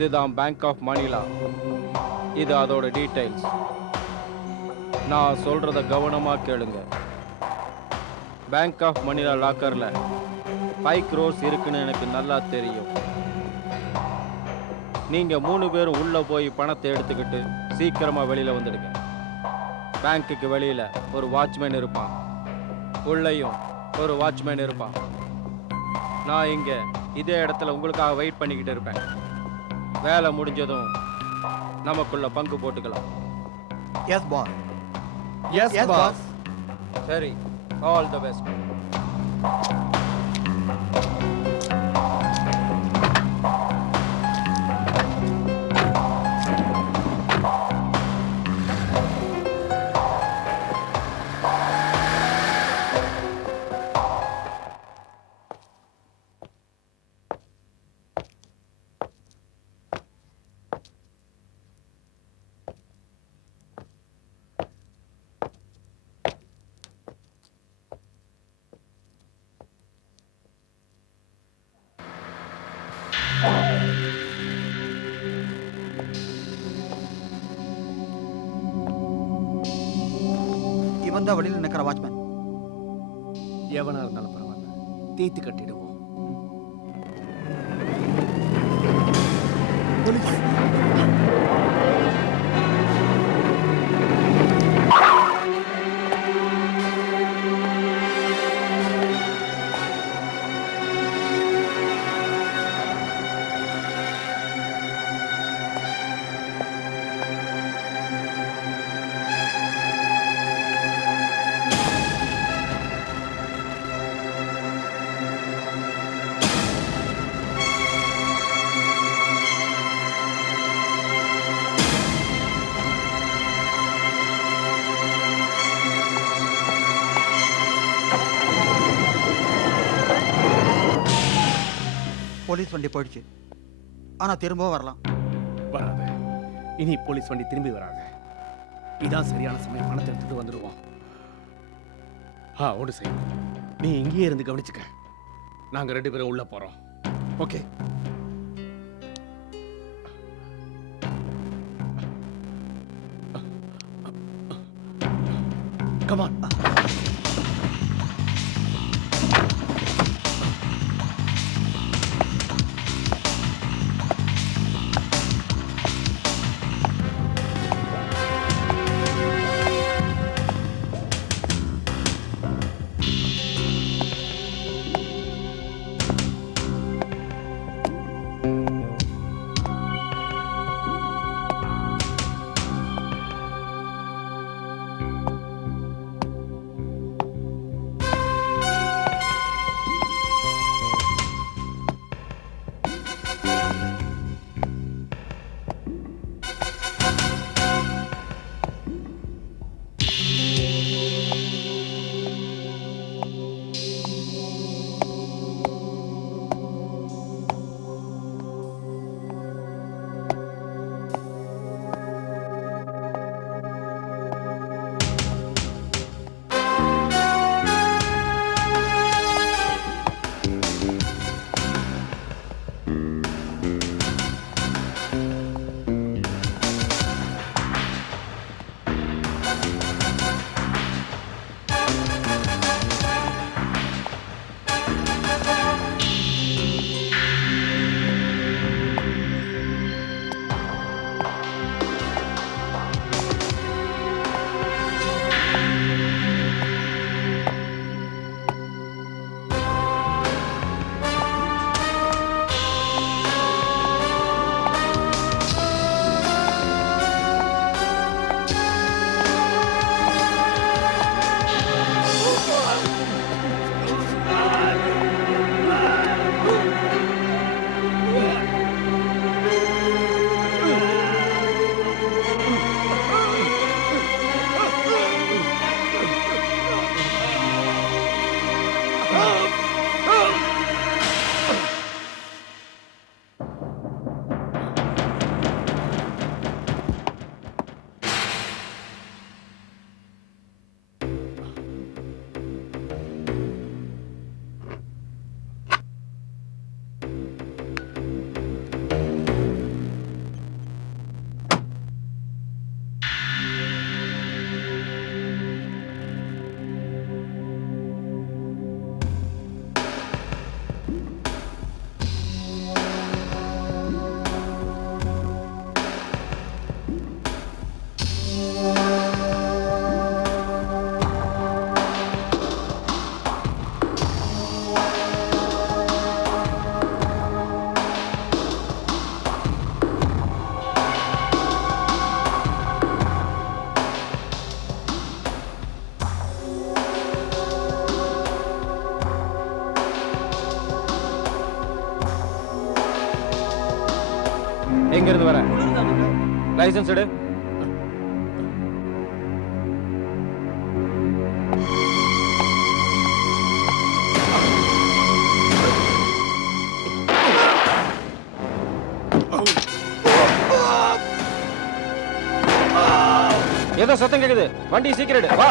இதுதான் bank of மணிலா. இது அதோட டீடைல்ஸ். நான் சொல்றத கவனமா கேளுங்க. பேங்க் ஆஃப் மணிலா லாக்கர்ல 5 crores இருக்குன்னு எனக்கு நல்லா தெரியும். நீங்க 3 பேரும் உள்ள போய் பணத்தை எடுத்துக்கிட்டு சீக்கிரமா வெளியில வந்துடுங்க. பேங்க்குக்கு வெளியில ஒரு வாட்ச்மேன் இருப்பான், உள்ளேயும் ஒரு வாட்ச்மேன் இருப்பான். நான் இங்க இதே இடத்துல உங்களுக்காக வெயிட் பண்ணிக்கிட்டு இருப்பேன். வேலை முடிஞ்சதும் நமக்குள்ள பங்கு போட்டுக்கலாம். Yes boss. Yes boss. சரி, ஆல் தி பெஸ்ட். இவன் தான் வெளியில் நிற்கிற வாட்ச்மேன். எவனா இருந்தாலும் பரவாயில்ல, தீத்து கட்டிடுவோம். போலீஸ். போலீஸ் வண்டி போயிடுச்சு, ஆனா திரும்பவும் வரலாம். வராது. இனி போலீஸ் வண்டி திரும்பி வராது. இதான் சரியான சமயம், பணத்தை எடுத்துட்டு வந்துடுவோம். ஒன்று செய், நீ இங்கேயே இருந்து கவனிச்சுக்க. நாங்க 2 பேரும் உள்ள போறோம். ஓகே? கமான். எங்க இருந்து வர? லைசன்ஸ் எடு. ஏதோ சத்தம் கேக்குது. வண்டி சீக்கிரம் எடு. வா.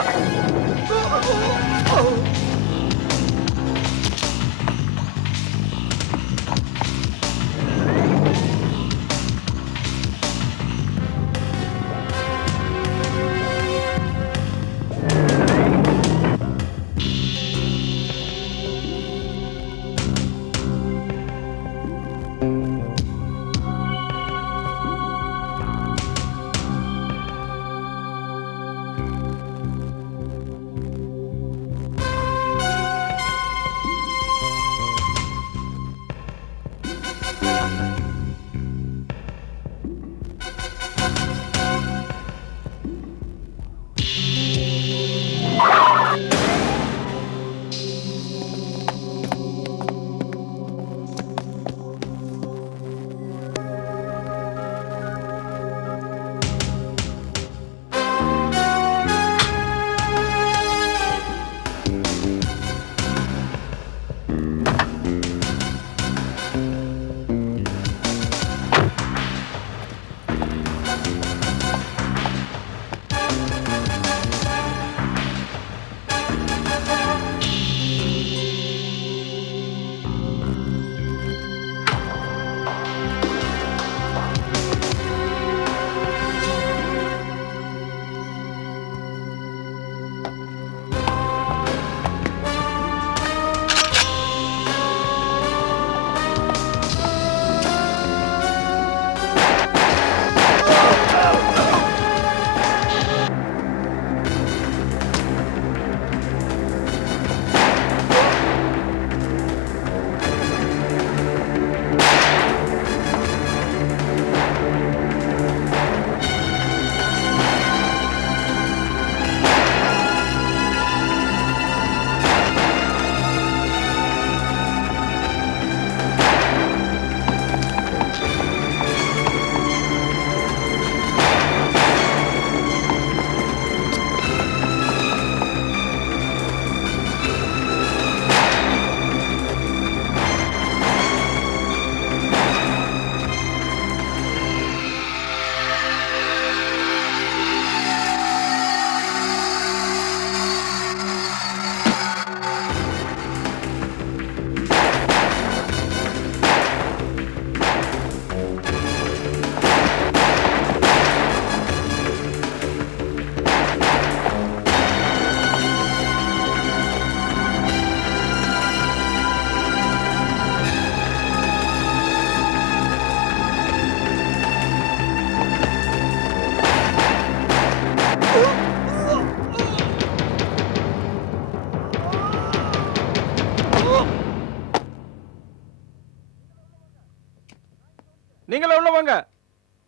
நீங்களே உள்ள வாங்க.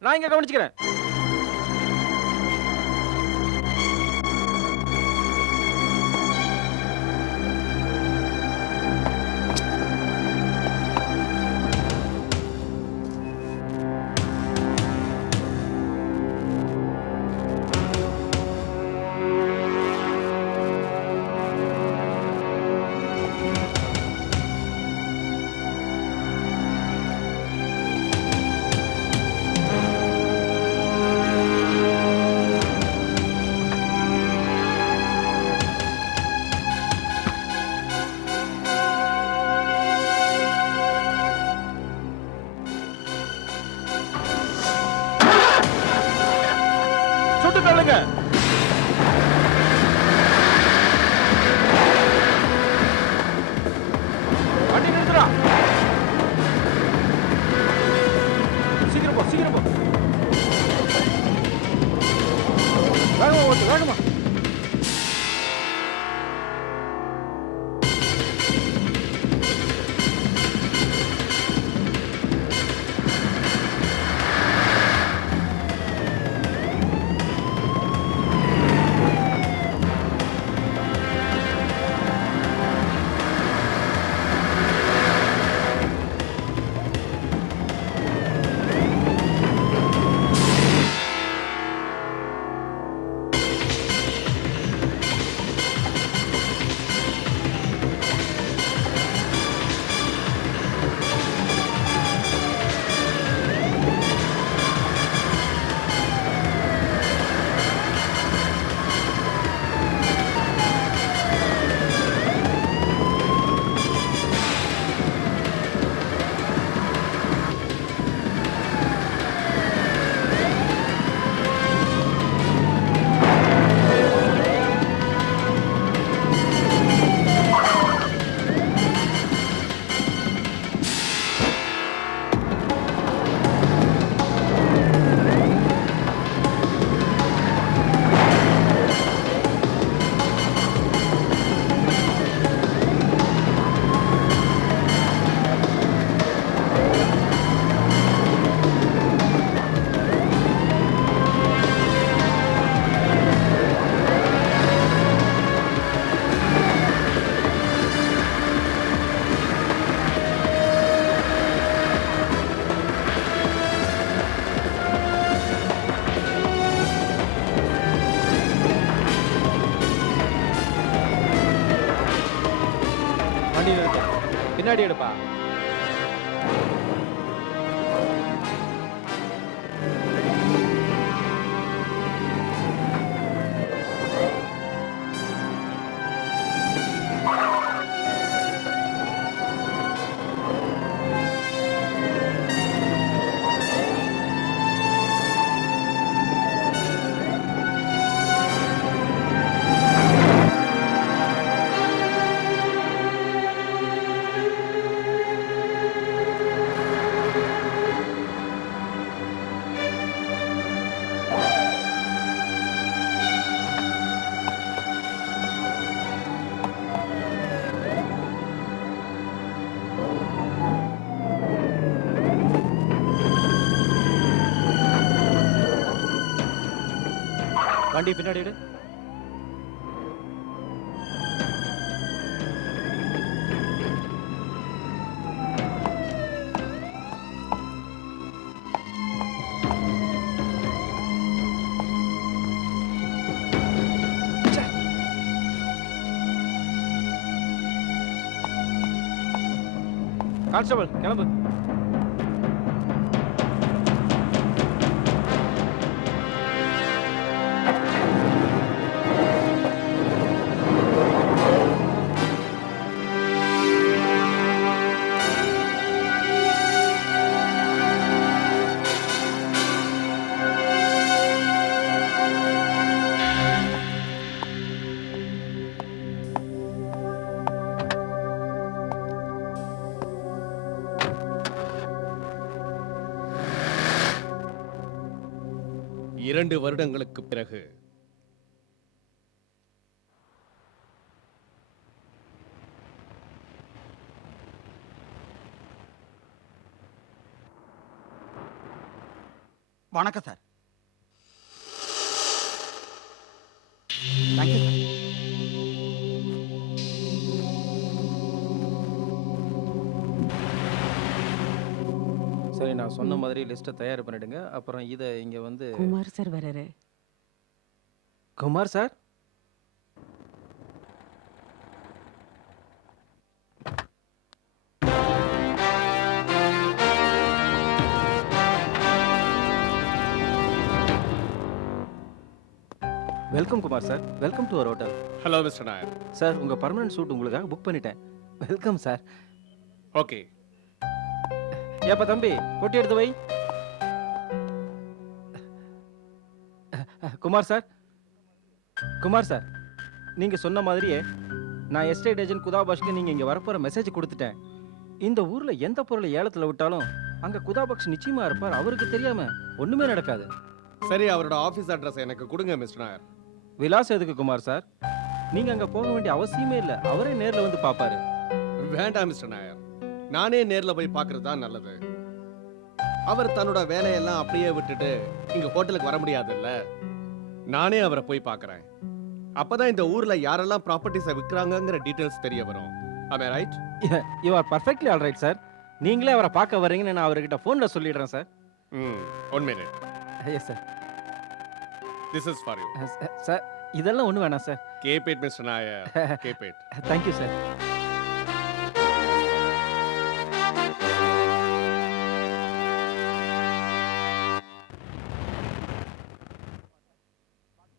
நான் இங்க கவனிச்சுக்கிறேன். வண்டி நிறுத்து. பின்னாடி எடுப்பா. வண்டி பின்னாடி எடு. கான்ஸ்டபிள் கிளம்பு. இரண்டு வருடங்களுக்கு பிறகு வணக்கம் சார். Thank you sir. சரி, நான் சொன்ன மாதிரி லிஸ்ட்டை தயார் பண்ணிடுங்க. அப்புறம் இதை இங்கே வந்து குமார் சார் வராரு. Kumar sir, welcome Kumar sir. Welcome to our hotel. Hello mister Nair. Sir, உங்கள் பர்மனன்ட் சூட் உங்களுக்காக புக் பண்ணிட்டேன். Welcome sir. ஓகே. ஏப்பா தம்பி, பொட்டி எடுத்து வை. குமார் சார், குமார் சார், நீங்கள் சொன்ன மாதிரியே நான் எஸ்டேட் ஏஜென்ட் குதாபாஷ்க்கு நீங்கள் இங்கே வரப்போகிற மெசேஜ் கொடுத்துட்டேன். இந்த ஊரில் எந்த பொருளை ஏலத்தில் விட்டாலும் அங்கே குதாபாக்ஷ் நிச்சயமாக இருப்பார். அவருக்கு தெரியாமல் ஒன்றுமே நடக்காது. சரி, அவரோட ஆஃபீஸ் அட்ரஸ் எனக்கு கொடுங்க மிஸ்டர் நாயர். விலாசம் எதுக்கு குமார் சார்? நீங்கள் அங்கே போக வேண்டிய அவசியமே இல்லை. அவரே நேரில் வந்து பார்ப்பாரு. வேண்டாம் மிஸ்டர் நாயர், நானே நேர்ல போய் பார்க்கறது தான் நல்லது. அவர் தன்னோட வேலையெல்லாம் அப்படியே விட்டுட்டு இங்க ஹோட்டலுக்கு வர முடியாதுல்ல. நானே அவரை போய் பார்க்கறேன். அப்பதான் இந்த ஊர்ல யாரெல்லாம் ப்ராப்பர்ட்டிஸை விற்கிறாங்கங்கிற டீடைல்ஸ் தெரிய வரும். am I right? You are perfectly all right sir. நீங்களே அவரை பார்க்க வரீங்கன்னு நான் அவர்கிட்ட ஃபோனில் சொல்லிடுறேன் sir. 1 minute. Yes sir. This is for you. Sir, இதெல்லாம் ஒன்றும் வேணாம் sir. Keep it, Mr. Nair. Keep it. Thank you sir.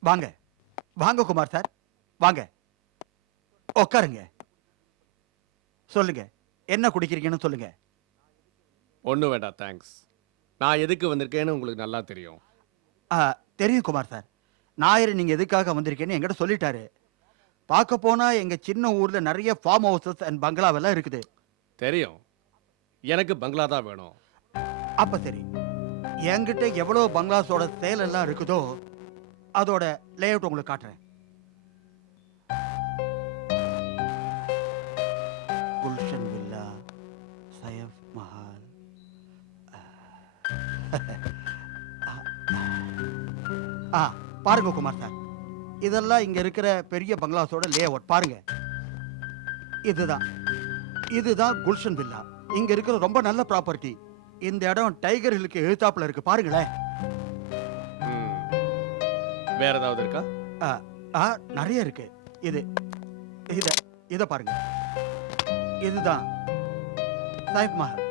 வாங்க வாங்க குமார் சார், வாங்க உட்காருங்க. சொல்லுங்க, என்ன குடிக்கிறீங்கன்னு சொல்லுங்க. ஒன்றும் வேண்டாம், தேங்க்ஸ். நான் எதுக்கு வந்திருக்கேன்னு உங்களுக்கு நல்லா தெரியும். தெரியும் குமார் சார். நாயர் நீங்க எதுக்காக வந்திருக்கேன்னு என்கிட்ட சொல்லிட்டாரு. பார்க்க போனா எங்க சின்ன ஊர்ல நிறைய ஃபார்ம் ஹவுசஸ் அண்ட் பங்களாவெல்லாம் இருக்குது. தெரியும், எனக்கு பங்களா தான் வேணும். அப்ப சரி, என்கிட்ட எவ்வளவு பங்களாஸோட சேல் எல்லாம் இருக்குதோ அதோட லேஅவுட் உங்களுக்கு காட்டுறேன். குல்ஷன் வில்லா, சையப் மஹால். பாருங்க குமார் சார், இதெல்லாம் இங்க இருக்கிற பெரிய பங்களாஸோட லேஅவுட் பாருங்க. இதுதான் இதுதான் குல்ஷன் வில்லா. இங்க இருக்கிற ரொம்ப நல்ல ப்ராப்பர்ட்டி. இந்த இடம் டைகர் ஹில்லுக்கு எழுத்தாப்புல இருக்கு, பாருங்களேன். வேற ஏதாவது இருக்கா? நிறைய இருக்கு. இத இத பாருங்க. இதுதான் சாஹிப் மஹல்.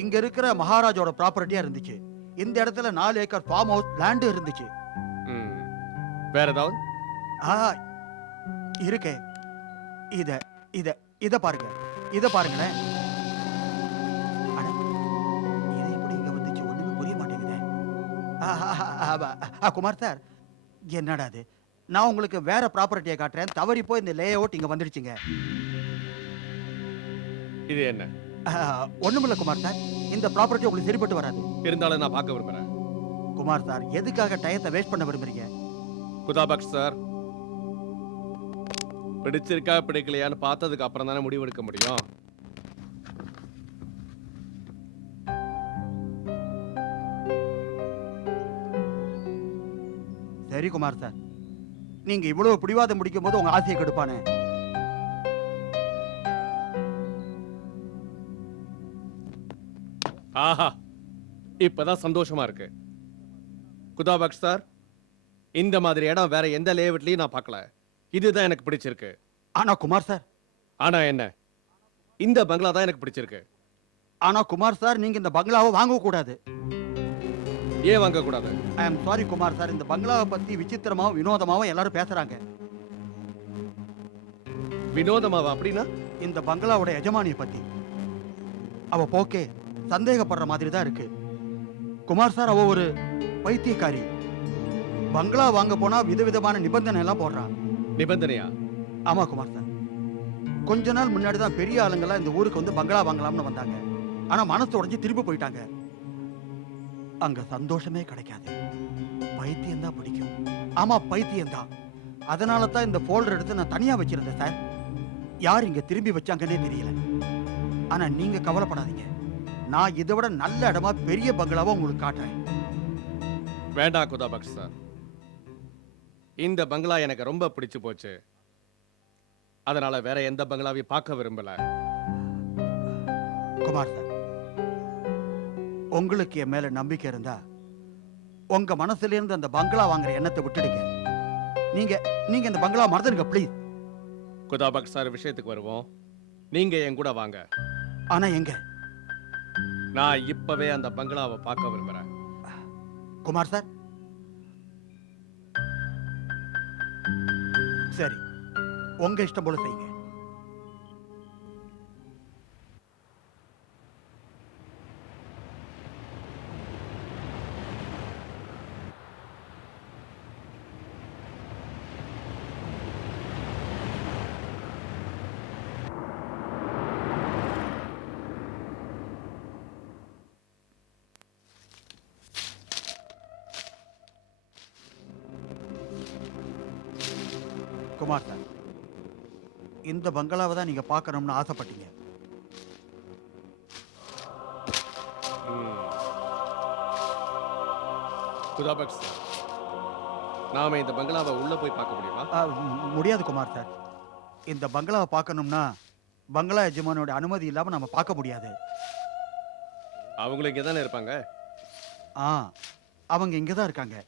இங்க இருக்கிற மகாராஜோட ப்ராப்பர்ட்டியா இருந்துச்சு. இந்த இடத்துல 4 ஏக்கர் ஃபார்ம் ஹவுஸ் லேண்ட் இருந்துச்சு. ம். வேற ஏதாவது? ஆ இருக்கே. இத இத இத பாருங்க. இத பாருங்களேன். அட, இது எப்படி இங்க வந்துச்சு? ஒண்ணுமே புரிய மாட்டேங்குதே. குமார் சார், என்னடா இது? நான் உங்களுக்கு வேற ப்ராப்பர்ட்டியை காட்டுறேன். தவறி போய் இந்த லே அவுட் இங்க வந்துடுச்சுங்க. இது என்ன? ஒண்ணுமில்ல குமார் சார், இந்த ப்ராப்பர்ட்டி உங்களுக்கு சரிப்பட்டு வராது. இருந்தாலும் நான் பார்க்க விரும்புறேன். குமார் சார், எதுக்காக டயத்தை வேஸ்ட் பண்ண விரும்புறீங்க? குதாபக்ஷ் சார், பிடிச்சிருக்கா பிடிக்கலையான்னு பார்த்ததுக்கு அப்புறம் தானே முடிவெடுக்க முடியும். சரி குமார் சார், நீங்க இவ்வளவு பிடிவாதம் முடிக்கும் போது உங்க ஆசையை கெடுப்பானே. ஆஹா, இப்பதான் சந்தோஷமா இருக்கு. குதாபக்ஷ் சார், இந்த மாதிரி இடம் வேற எந்த லேஅவுட்லயும் நான் பார்க்கல. இதுதான் எனக்கு பிடிச்சிருக்கு. ஆனா குமார் சார், ஆனா என்ன? இந்த பங்களா தான் எனக்கு பிடிச்சிருக்கு. ஆனா குமார் சார், நீங்க இந்த பங்களாவை வாங்க கூடாது. ஏன் வாங்க கூடாது? ஐ அம் சாரி குமார் சார், இந்த பங்களாவை பத்தி விசித்திரமாவும் வினோதமாவும் எல்லாரும் பேசுறாங்க. வினோதமாவா? அப்படின்னா? இந்த பங்களாவோட எஜமானியை பத்தி. அவ போக்கே சந்தேகப்படுற மாதிரி தான் இருக்கு. குமார் சார், அவ ஒரு பைத்தியக்காரி. பங்களா வாங்க போனா விதவிதமான நிபந்தனை எல்லாம் போடுறான். நிபந்தனையா? ஆமா குமார் சார், கொஞ்ச நாள் முன்னாடி தான் பெரிய ஆளுங்கெல்லாம் இந்த ஊருக்கு வந்து பங்களா வாங்கலாம்னு வந்தாங்க. ஆனா மனசு உடைஞ்சு திரும்பி போயிட்டாங்க. அங்க சந்தோஷமே கிடைக்காது, பைத்தியம் தான் பிடிக்கும். ஆமா, பைத்தியம் தான். அதனால தான் இந்த போல்டர் எடுத்து நான் தனியா வச்சிருந்தேன் சார். யார் இங்க திரும்பி வச்சாங்கன்னே தெரியல. ஆனா நீங்க கவலைப்படாதீங்க, நான் இதை விட நல்ல இடமா பெரிய பங்களாவை உங்களுக்கு காட்டுறேன். வேண்டாம் குதாபக்ஷ் சார், இந்த பங்களா எனக்கு ரொம்ப பிடிச்சு போச்சு. அதனால வேற எந்த பங்களாவையும் பார்க்க விரும்பல. குமார் சார், உங்களுக்கு என் மேல நம்பிக்கை இருந்தா உங்க மனசுல இருந்து அந்த பங்களா வாங்குற எண்ணத்தை விட்டுடுங்க. நீங்க நீங்க இந்த பங்களா மறந்துடுங்க ப்ளீஸ். குதாபக்ஷ் சார், விஷயத்துக்கு வருவோம். நீங்க என் கூட வாங்க. ஆனா எங்க? நான் இப்பவே அந்த பங்களாவை பார்க்க விரும்புறேன். குமார் சார், சரி, உங்க இஷ்டம் போல செய்யுங்க. குமார் சார், இந்த பங்களாவை தான் நீங்க பார்க்கணும்னு ஆசைப்பட்டீங்க. குதாபக்ஷ் சார், நாம இந்த பங்களாவை உள்ள போய் பார்க்க முடியுமா? முடியாது குமார் சார். இந்த பங்களாவை பார்க்கணும்னா பங்களா எஜமானோட அனுமதி இல்லாம நம்ம பார்க்க முடியாது. அவங்களுக்கு இங்கே தானே இருப்பாங்க. அவங்க இங்க தான் இருக்காங்க.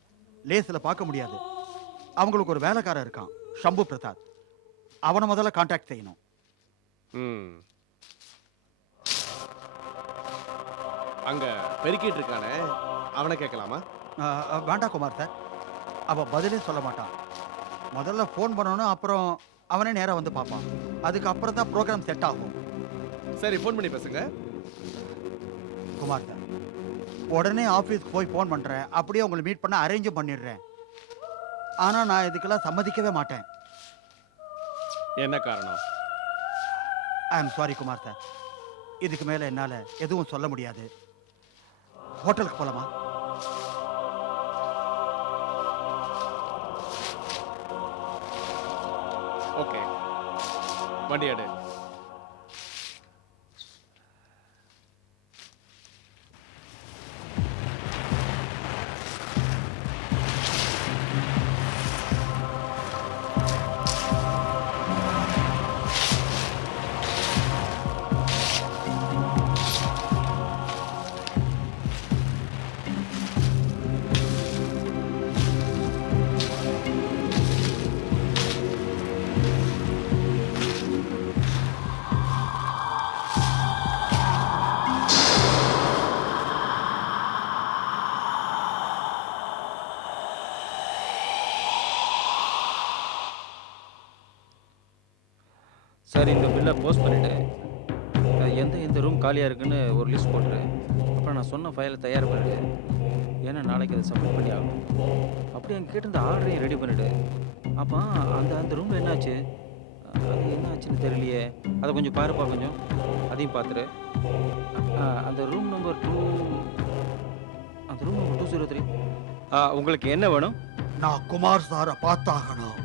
லேஸ்ல பார்க்க முடியாது. அவங்களுக்கு ஒரு வேலைக்காரர் இருக்கான், ஷம்பு பிரசாத். அவனை முதல்ல கான்டாக்ட் செய்யணும். அங்க பெருக்கிட்டு இருக்கானே, அவனை கேட்கலாமா? வேண்டாம் குமார் சார், அவன் பதிலே சொல்ல மாட்டான். முதல்ல ஃபோன் பண்ணணும், அப்புறம் அவனே நேரா வந்து பார்ப்பான். அதுக்கப்புறம் தான் ப்ரோக்ராம் செட் ஆகும். சரி, ஃபோன் பண்ணி பேசுங்க. குமார் சார், உடனே ஆஃபீஸ்க்கு போய் ஃபோன் பண்ணுறேன். அப்படியே உங்களை மீட் பண்ண அரேஞ்சும் பண்ணிடுறேன். ஆனால் நான் இதுக்கெல்லாம் சம்மதிக்கவே மாட்டேன். என்ன காரணம்? I am sorry Kumar sir, இதுக்கு மேலே என்னால் எதுவும் சொல்ல முடியாது. ஹோட்டலுக்கு போகலாமா? ஓகே, வண்டி எடு. சரி, இந்த பில்லை போஸ்ட் பண்ணிவிட்டு எந்த எந்த ரூம் காலியாக இருக்குன்னு ஒரு லிஸ்ட் போட்டுரு. அப்புறம் நான் சொன்ன ஃபைலை தயார் பண்ணிவிடு. ஏன்னா நாளைக்கு அதை சப்மிட் பண்ணி ஆகணும். அப்படி அங்கே கேட்டிருந்த ஆர்டரையும் ரெடி பண்ணிவிடு. அப்போ அந்த அந்த ரூமில் என்னாச்சு? அது என்ன ஆச்சுன்னு தெரியலையே. அதை கொஞ்சம் பாருப்பா கொஞ்சம். அதையும் பார்த்துரு. அந்த ரூம் நம்பர் 2, அந்த ரூம் நம்பர் 203. உங்களுக்கு என்ன வேணும்? நான் குமார் சாரை பார்த்தாகணும்.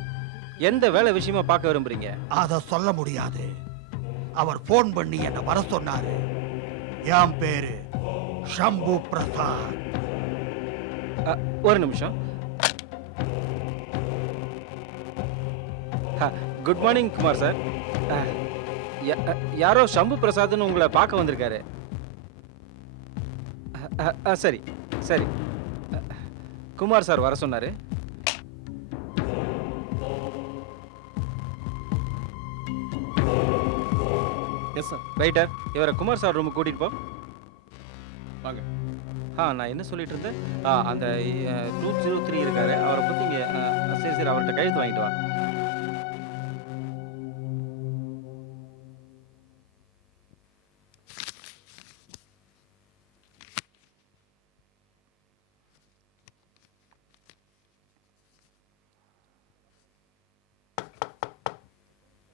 எந்த வேலை விஷயமா பார்க்க விரும்புறீங்க? அதை சொல்ல முடியாது. அவர் ஃபோன் பண்ணி என்ன வர சொன்னாரு. என் பேரு ஷம்பு பிரசாத். ஒரு நிமிஷம். Good morning Kumar sir. யாரோ ஷம்பு பிரசாத்னு உங்களை பார்க்க வந்திருக்காரு. சரி சரி. குமார் சார் வர சொன்னாரு. Yes sir. வெயிட்டர், இவரை குமார் சார் ரூமுக்கு கூட்டிட்டு போ. வாங்க. நான் என்ன சொல்லிட்டு இருந்தேன்? அந்த 203 இருக்காரு, அவரை பத்தி இங்க சரி சரி, அவர்கிட்ட கையெழுத்து வாங்கிட்டு வா.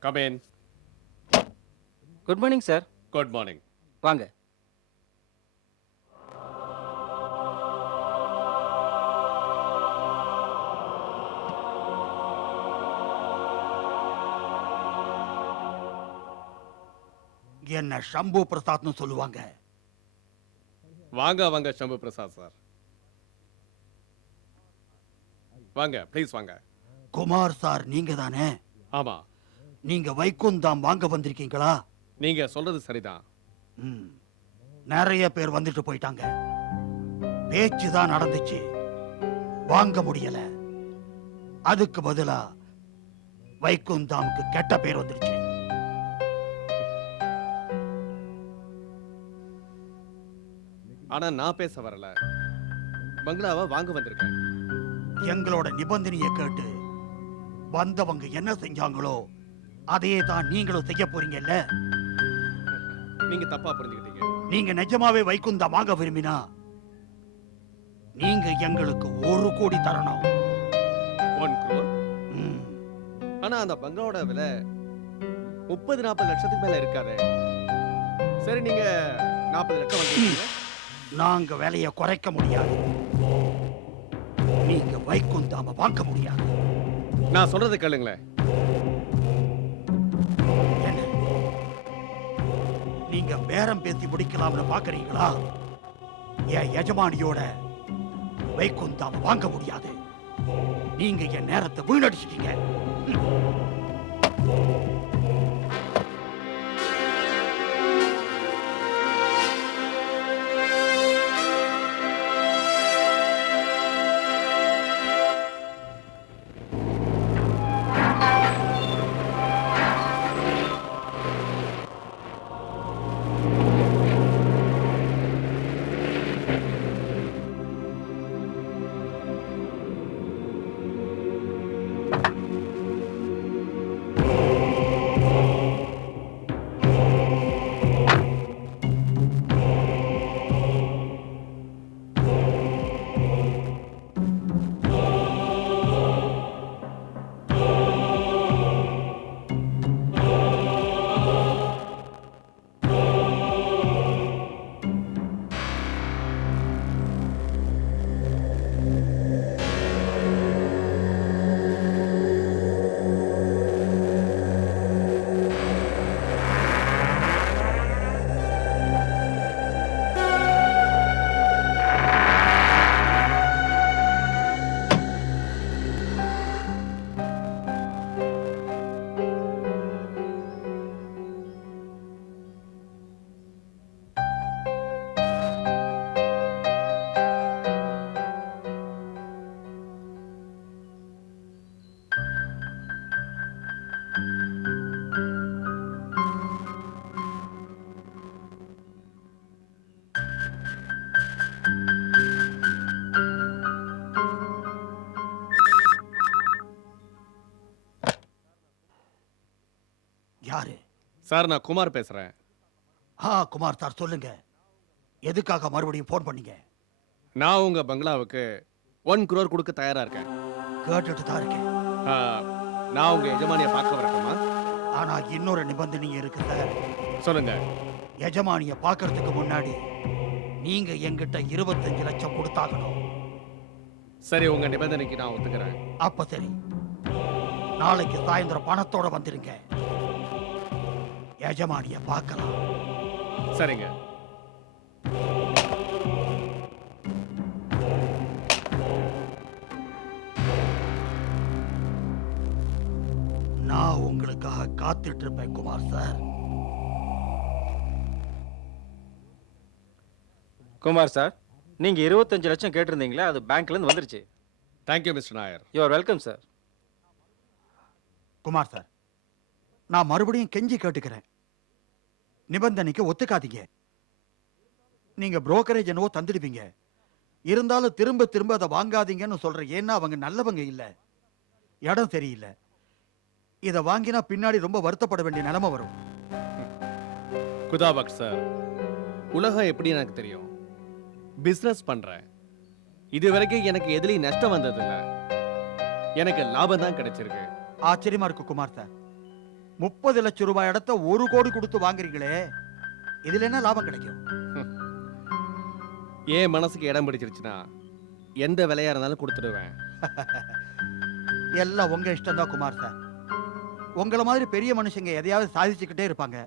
Come in. Good morning sir. Good morning. வாங்க. என்ன ஷம்பு பிரசாத்னு சொல்லுவாங்க. வாங்க வாங்க ஷம்பு பிரசாத் சார். வாங்க ப்ளீஸ் வாங்க. குமார் சார் நீங்க தானே? ஆமா. நீங்க வைகுந்தம் வாங்க வந்திருக்கீங்களா? நீங்க சொல்றது சரிதான். நிறைய பேர் வந்துட்டு போயிட்டாங்க. பேச்சு தான் நடந்துச்சு, வாங்க முடியல. அதுக்கு பதிலா வைகுந்தாமுக்கு கெட்ட பேர் வந்துருச்சு. ஆனா நான் பேச வரல, பங்களாவை வாங்க வந்திருக்கேன். எங்களோட நிபந்தனையை கேட்டு வந்தவங்க என்ன செஞ்சாங்களோ அதையே தான் நீங்களும் செய்ய போறீங்கல்ல. நீங்க தப்பா புரிஞ்சுக்கிட்டீங்க. நீங்க நிஜமாவே வைகுந்தம் வாங்க விரும்பினா நீங்க எங்களுக்கு 1 கோடி தரணும். 1 crore. ஆனா அந்த பங்களாவோட விலை 30-40 லட்சத்துக்கு மேல இருக்காதே. சரி, நீங்க 40 லட்சம் வாங்கிட்டீங்க. நாங்க விலையை குறைக்க முடியாது. நீங்க வைகுந்தாம வாங்க முடியாது. நான் சொல்றதை கேளுங்களேன். என்ன? நீங்க பேரம் பேசி முடிக்கலாம்னு பாக்குறீங்களா? என் எஜமானியோட வைகுந்தாம வாங்க முடியாது. நீங்க என் நேரத்தை வீணடிச்சிட்டீங்க. யாரு? சார், நான் குமார் பேசுறேன். குமார் சார், சொல்லுங்க. எதுக்காக மறுபடியும் ஃபோன் பண்ணீங்க? நான் உங்க பங்களாவுக்கு 1 crore கொடுக்க தயாரா இருக்கேன். கேட்டுட்டு தான் இருக்கேன். ஆ, நான் உங்க எஜமானியை பார்க்க வரட்டுமா? ஆனா இன்னொரு நிபந்தனை இருக்கு சார். சொல்லுங்க. எஜமானிய பார்க்கறதுக்கு முன்னாடி நீங்க என்கிட்ட 25 லட்சம் கொடுத்தாகணும். சரி, உங்க நிபந்தனைக்கு நான் ஒத்துக்கிறேன். அப்ப சரி, நாளைக்கு சாயந்தரம் பணத்தோட வந்துருங்க. எஜமானிய பார்க்கலாம். சரிங்க. நான் உங்களுக்காக காத்துட்டு இருப்பேன் குமார் சார். குமார் சார், நீங்க 25 லட்சம் கேட்டிருந்தீங்களே, அது பேங்க்ல இருந்து வந்துருச்சு. Thank you mister Nair. You are welcome sir. Kumar sir, நான் மறுபடியும் கெஞ்சி கேட்டுக்கிறேன். நிபந்தனைக்கு ஒத்துக்காதீங்க. நீங்க புரோக்கரேஜ் என்னவோ தந்துடுவீங்க. இருந்தாலும் திரும்ப திரும்ப அதை வாங்காதீங்கன்னு சொல்றேன். ஏன்னா அவங்க நல்லவங்க இல்ல, இடம் சரியில்லை. இதை வாங்கினா பின்னாடி ரொம்ப வருத்தப்பட வேண்டிய நிலைமை வரும். குதாபக் சார், உலகம் எப்படி எனக்கு தெரியும். பிசினஸ் பண்றேன். இது வரைக்கும் எனக்கு எதுலயும் நஷ்டம் வந்ததில்ல. எனக்கு லாபம் தான் கிடைச்சிருக்கு. ஆச்சரியமா இருக்கு குமார் சார். 30 லட்சம் ரூபாய் இடத்த 1 கோடி கொடுத்து வாங்குறீங்களே, இதுல என்ன லாபம் கிடைக்கும்? ஏன் மனசுக்கு இடம் பிடிச்சிருச்சுன்னா எந்த விலையா இருந்தாலும் கொடுத்துடுவேன். எல்லாம் உங்க இஷ்டம் தான் குமார் சார். உங்களை மாதிரி பெரிய மனுஷங்க எதையாவது சாதிச்சுக்கிட்டே இருப்பாங்க.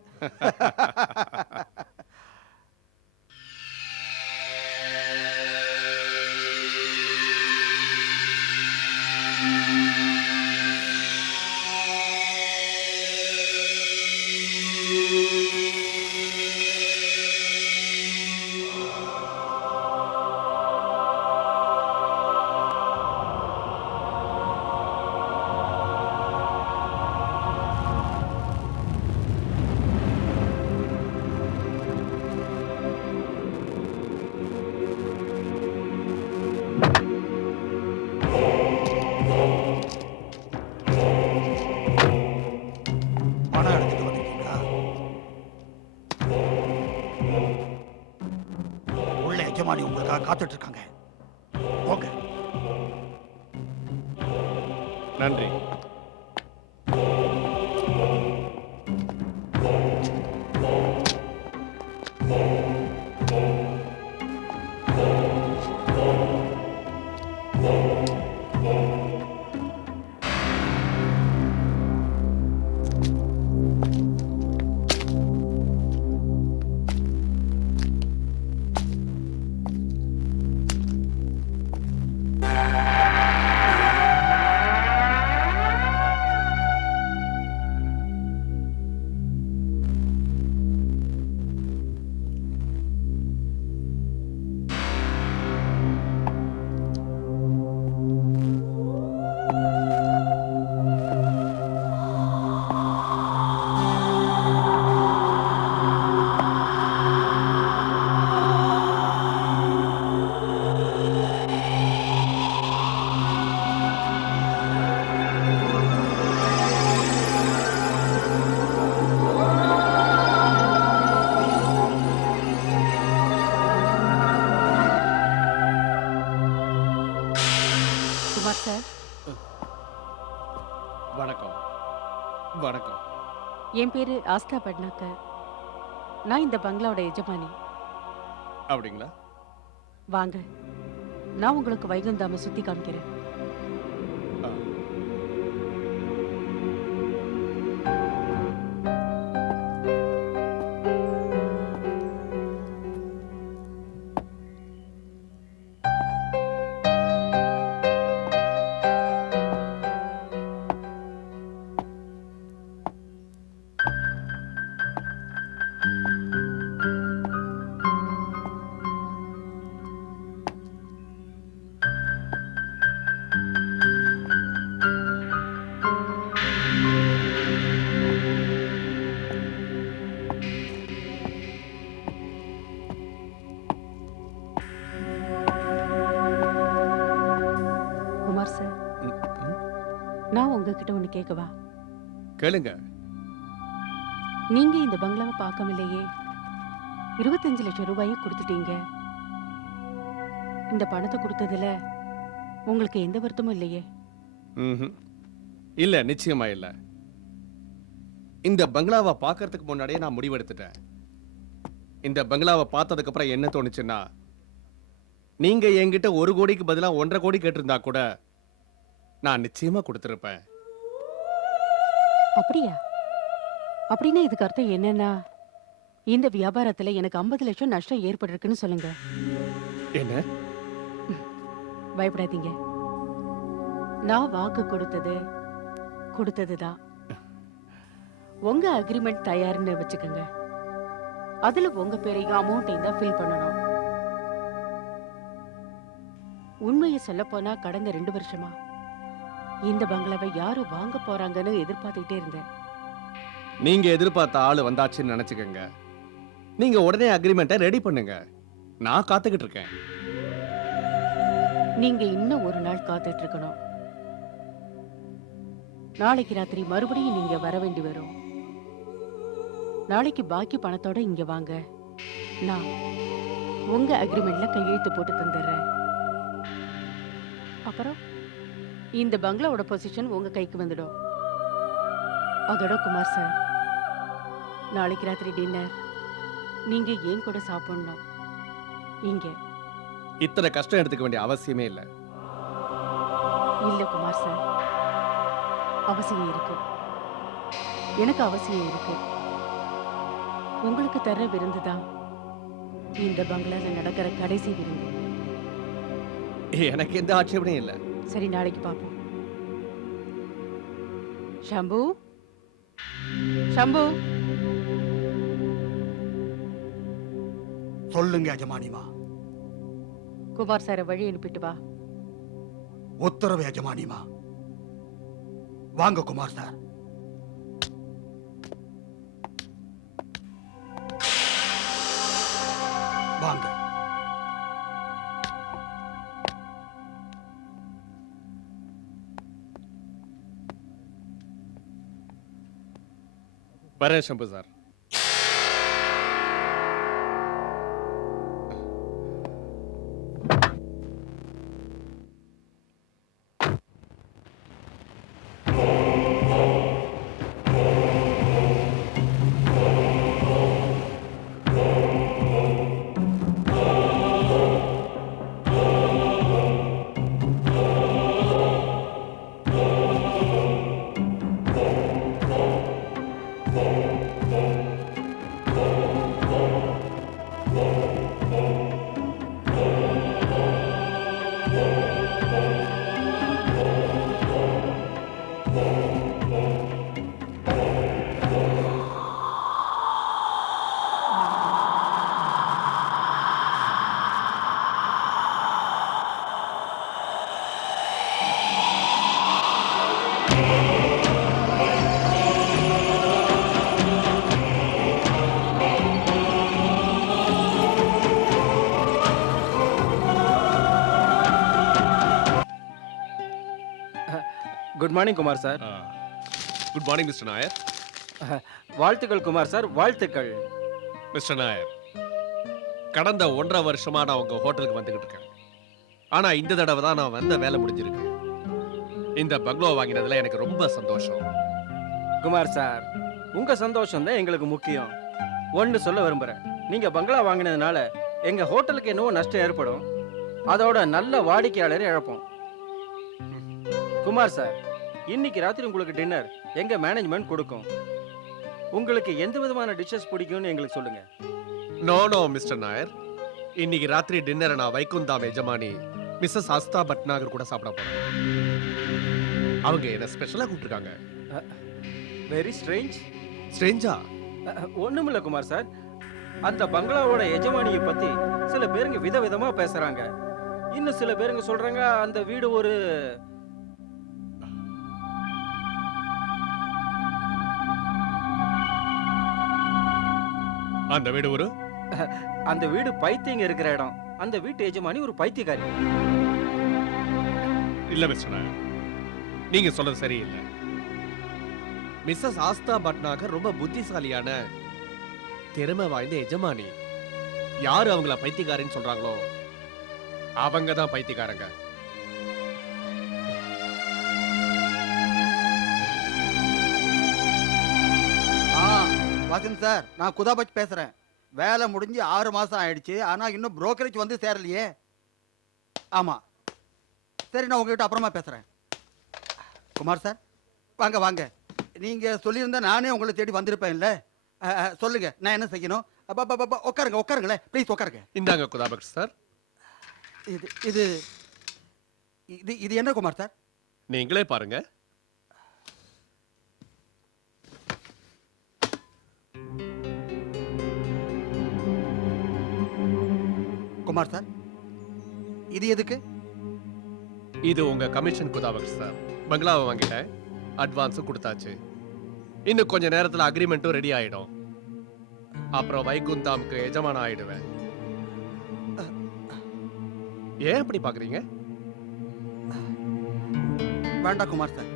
பணம் எடுத்துட்டு வந்திருக்கீங்களா? உள்ள எஜமானி உங்களுக்காக காத்துட்டு இருக்காங்க. போங்க. நன்றி. குமார் சார், வணக்கம். வணக்கம். என் பேரு ஆஸ்தா பட்னாக்கர். நான் இந்த பங்களாவோட எஜமானி. அப்படிங்களா? வாங்க, நான் உங்களுக்கு வைகுந்தாம சுத்தி காமிக்கிறேன். ஆ. குமார் சார், ம், ம். நான் உங்ககிட்ட ஒண்ணு கேட்கவா? கேளுங்க. நீங்க இந்த பங்களாவை பார்க்கவில்லையே. 25 லட்சம் ரூபாயை கொடுத்துட்டீங்க. இந்த பணத்தை கொடுத்ததுல உங்களுக்கு எந்த வருத்தமும் இல்லையே. ம்ஹும். இல்ல, நிச்சயமா இல்ல. இந்த பங்களாவை பார்க்கறதுக்கு முன்னாடியே நான் முடிவெடுத்துட்டேன். இந்த பங்களாவை பார்த்ததுக்கு அப்புறம் என்ன தோணுச்சுன்னா, நீங்க என்கிட்ட 1 கோடிக்கு பதிலா 1.5 கோடி கேட்டிருந்தா கூட நான் நிச்சயமா கொடுத்திருப்பேன். அப்படியா? அப்படின்னா இதுக்கு அர்த்தம் என்னன்னா, இந்த வியாபாரத்துல எனக்கு 50 லட்சம் நஷ்டம் ஏற்பட்டிருக்குன்னு சொல்லுங்க. என்ன? பயப்படாதீங்க. நான் வாக்கு கொடுத்ததுதான். உங்க அக்ரிமெண்ட் தயார்னு வச்சுக்கோங்க. அதுல உங்க பேரையும் அமௌண்ட்டையும் தான் ஃபில் பண்ணணும். உண்மையை சொல்ல போனா கடந்த 2 வருஷமா இந்த பங்களாவை யாரு வாங்க போறாங்கன்னு எதிர்பார்த்துக்கிட்டே இருந்தேன். நீங்க எதிர்பார்த்த ஆளு வந்தாச்சுன்னு நினைச்சுக்கங்க. நீங்க உடனே அக்ரிமெண்ட்டை ரெடி பண்ணுங்க. நான் காத்துக்கிட்டு இருக்கேன். நீங்க இன்னும் ஒரு நாள் காத்துட்டு இருக்கணும். நாளைக்கு ராத்திரி மறுபடியும் நீங்க வர வேண்டி வரும். நாளைக்கு பாக்கி பணத்தோட இங்க வாங்க. நான் உங்க அக்ரிமெண்ட்ல கையெழுத்து போட்டு தந்துடுறேன். அப்புறம் இந்த பங்களாவோட பொசிஷன் உங்க கைக்கு வந்துடும். அதோட குமார் சார், நாளைக்கு ராத்திரி டின்னர் நீங்க ஏன் கூட சாப்பிடணும். இங்க இத்தனை கஷ்டம் எடுத்துக்க வேண்டிய அவசியமே இல்லை. இல்ல குமார் சார், அவசியம் இருக்கு. எனக்கு அவசியம் இருக்கு. உங்களுக்கு தர விருந்துதான் இந்த பங்களால நடக்கிற கடைசி விருந்து. எனக்கு எந்த ஆட்சேபனையும் இல்லை. சரி, நாளைக்கு பார்ப்போம். ஷம்பு, ஷம்பு, சொல்லுங்க எஜமானிமா. குமார் சாரை வழி அனுப்பிட்டு வா. உத்தரவு எஜமானிமா. வாங்க குமார் சார். வாங்க. வரேன் Sambhu sir. Good morning Kumar sir. Good morning mister Nair. வாழ்த்துக்கள் குமார் சார், வாழ்த்துக்கள். மிஸ்டர் நாயர், கடந்த 1.5 வருஷமா நான் உங்க ஹோட்டலுக்கு வந்துகிட்டு இருக்கேன். ஆனா இந்த தடவை தான் நான் வந்த வேலை முடிஞ்சிருக்கு. இந்த பங்களோ வாங்கினதுல எனக்கு ரொம்ப சந்தோஷம். குமார் சார், உங்க சந்தோஷம் தான் எங்களுக்கு முக்கியம். ஒன்று சொல்ல விரும்புறேன். நீங்க பங்களா வாங்கினதுனால எங்க ஹோட்டலுக்கு என்னவோ நஷ்டம் ஏற்படும். அதோட நல்ல வாடிக்கையாளரை இழப்போம். குமார் சார், இன்னைக்கு ராத்திரி உங்களுக்கு டின்னர் எங்க மேனேஜ்மெண்ட் கொடுக்கும். உங்களுக்கு எந்த விதமான டிஷ்ஷஸ் பிடிக்கும்னு எங்களுக்கு சொல்லுங்க. நோ நோ மிஸ்டர் நாயர், இன்னைக்கு ராத்திரி டின்னரை நான் வைகுந்தாம் எஜமானி மிஸ்ஸஸ் ஆஸ்தா பட்நாகர் கூட சாப்பிட போறேன். அவங்க என்ன ஸ்பெஷலா கூப்பிட்டுருக்காங்க. Very strange. ஸ்ட்ரேஞ்சா? ஒண்ணுமில்ல குமார் சார், அந்த பங்களாவோட எஜமானியை பத்தி சில பேருங்க விதவிதமா பேசுறாங்க. இன்னும் சில பேருங்க சொல்றாங்க அந்த வீடு ஒரு அந்த வீடு பைத்தியங்க இருக்கிற இடம். அந்த வீட்டு எஜமானி ஒரு பைத்தியக்காரி. இல்ல மிஸ்டர் நாயர், நீங்க சொல்றது சரியில்லை. மிஸ்ஸஸ் ஆஸ்தா பட்னாகர் ரொம்ப புத்திசாலியான திறமை வாய்ந்த எஜமானி. யாரு அவங்கள பைத்தியக்காரன்னு சொல்றாங்களோ அவங்க தான் பைத்தியக்காரங்க. வசந்த் சார், நான் குதாபத் பேசுறேன். வேலை முடிஞ்சு 6 மாசம் ஆயிடுச்சு, ஆனா இன்னும் புரோக்கரேஜ் வந்து சேரலையே. ஆமா, சரி, நான் உங்ககிட்ட அப்புறமா பேசுறேன். குமார் சார், வாங்க வாங்க. நீங்க சொல்லியிருந்தா நானே உங்களை தேடி வந்திருப்பேன்ல. சொல்லுங்க, நான் என்ன செய்யணும்? உட்காருங்க, உட்காருங்களேன், ப்ளீஸ் உட்காருங்க. இந்தாங்க குதாபக் சார். இது இது இது இது என்ன குமார் சார்? நீங்களே பாருங்க. குமார் சார், இது எதுக்கு? இது உங்க கமிஷன் குதாபக் சார். பங்களாவை வாங்கிட்டேன், அட்வான்ஸும் கொடுத்தாச்சு. இன்னும் கொஞ்ச நேரத்துல அக்ரிமெண்ட்டும் ரெடி ஆயிடும். அப்புறம் வைகுந்தாமுக்கு எஜமான ஆயிடுவேன். ஏன் அப்படி பாக்குறீங்க? வேண்டாம் குமார் சார்,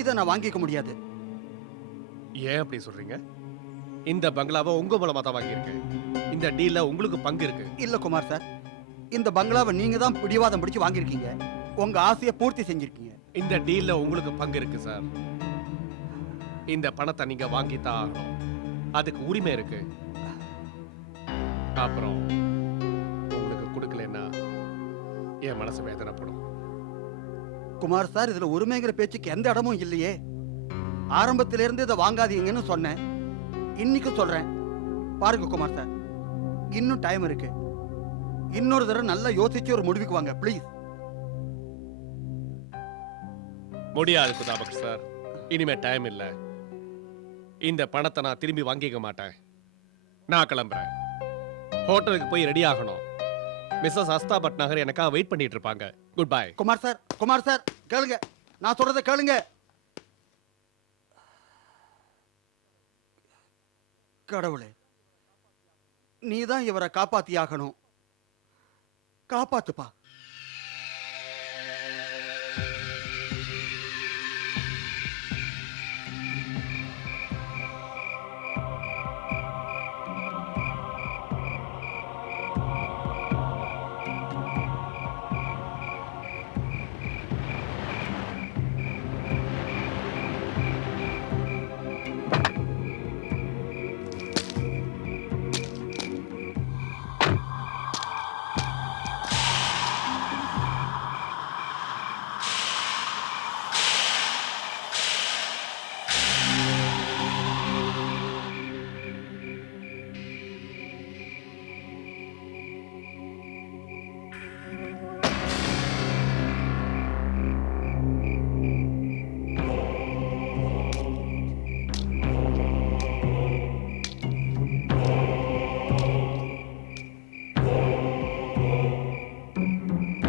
இதை நான் வாங்கிக்க முடியாது. ஏன் அப்படி சொல்றீங்க? இந்த பங்களாவை உங்க மூலமா தான் வாங்கியிருக்கேன். இந்த டீல்ல உங்களுக்கு பங்கு இருக்கு. இல்ல குமார் சார், இந்த பங்களாவை நீங்க தான் பிடிவாதம் பிடிச்சு வாங்கியிருக்கீங்க. உங்க ஆசையை பூர்த்தி செஞ்சிருக்கீங்க. இந்த டீல்ல உங்களுக்கு பங்கு இருக்கு சார். இந்த பணத்தை நீங்க வாங்கித்தான் ஆகணும். அதுக்கு உரிமை இருக்கு. அப்புறம் உங்களுக்கு கொடுக்கலன்னா என் மனசு வேதனைப்படும். குமார் சார், இதுல உரிமைங்கிற பேச்சுக்கு எந்த இடமும் இல்லையே. ஆரம்பத்திலிருந்து இதை வாங்காதீங்கன்னு சொன்னேன், இன்னைக்கு சொல்றேன். பாருங்க குமார் சார், இன்னும் டைம் இருக்கு. இன்னொரு தடவை நல்லா யோசிச்சு ஒரு முடிவுக்கு வாங்க ப்ளீஸ். முடியாது குதாபக் சார், இனிமே டைம் இல்ல. இந்த பணத்தை நான் திரும்பி வாங்கிக்க மாட்டேன். நான் கிளம்புறேன். ஹோட்டலுக்கு போய் ரெடி ஆகணும். மிஸ்ஸஸ் ஆஸ்தா பட்னாகர் எனக்காக வெயிட் பண்ணிட்டு இருப்பாங்க. Good bye. Kumar sir, Kumar sir, கேளுங்க, நான் சொல்றதை கேளுங்க. கடவுளே, நீதான் இவரை காப்பாத்தியாகணும். காப்பாத்துப்பா.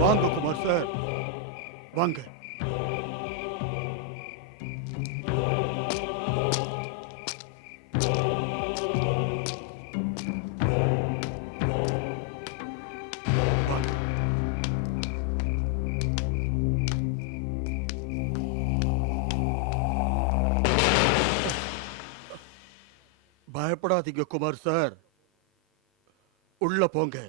வாங்க குமார் சார், வாங்க. பயப்படாதீங்க குமார் சார், உள்ள போங்க.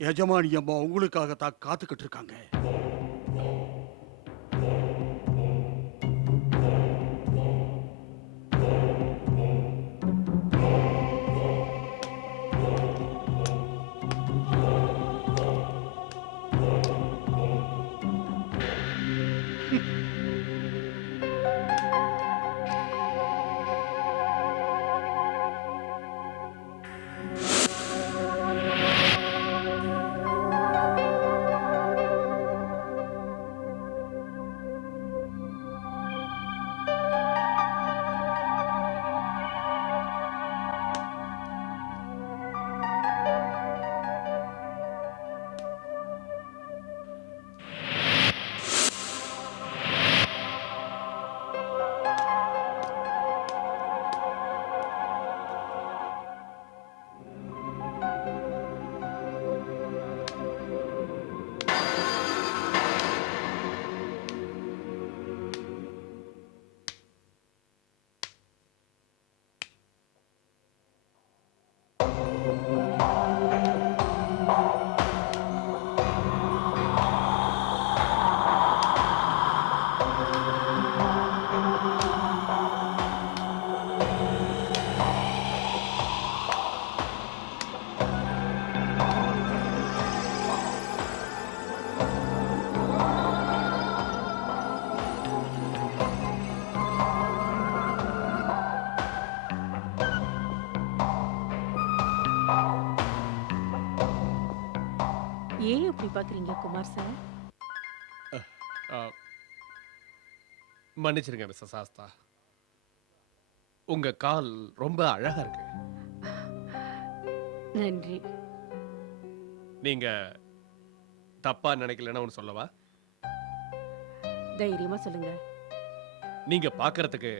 எஜமானி அம்மா உங்களுக்காக தான் காத்துக்கிட்டு இருக்காங்க. ஏன் அப்படி பாக்குறீங்க குமார் சார்? மன்னிச்சிருங்க மிஸ்ஸஸ் சாஸ்தா, உங்க கால் ரொம்ப அழகா இருக்கு. நன்றி. நீங்க தப்பா நினைக்கலன்னு ஒன்று சொல்லவா? தைரியமா சொல்லுங்க. நீங்க பார்க்கறதுக்கு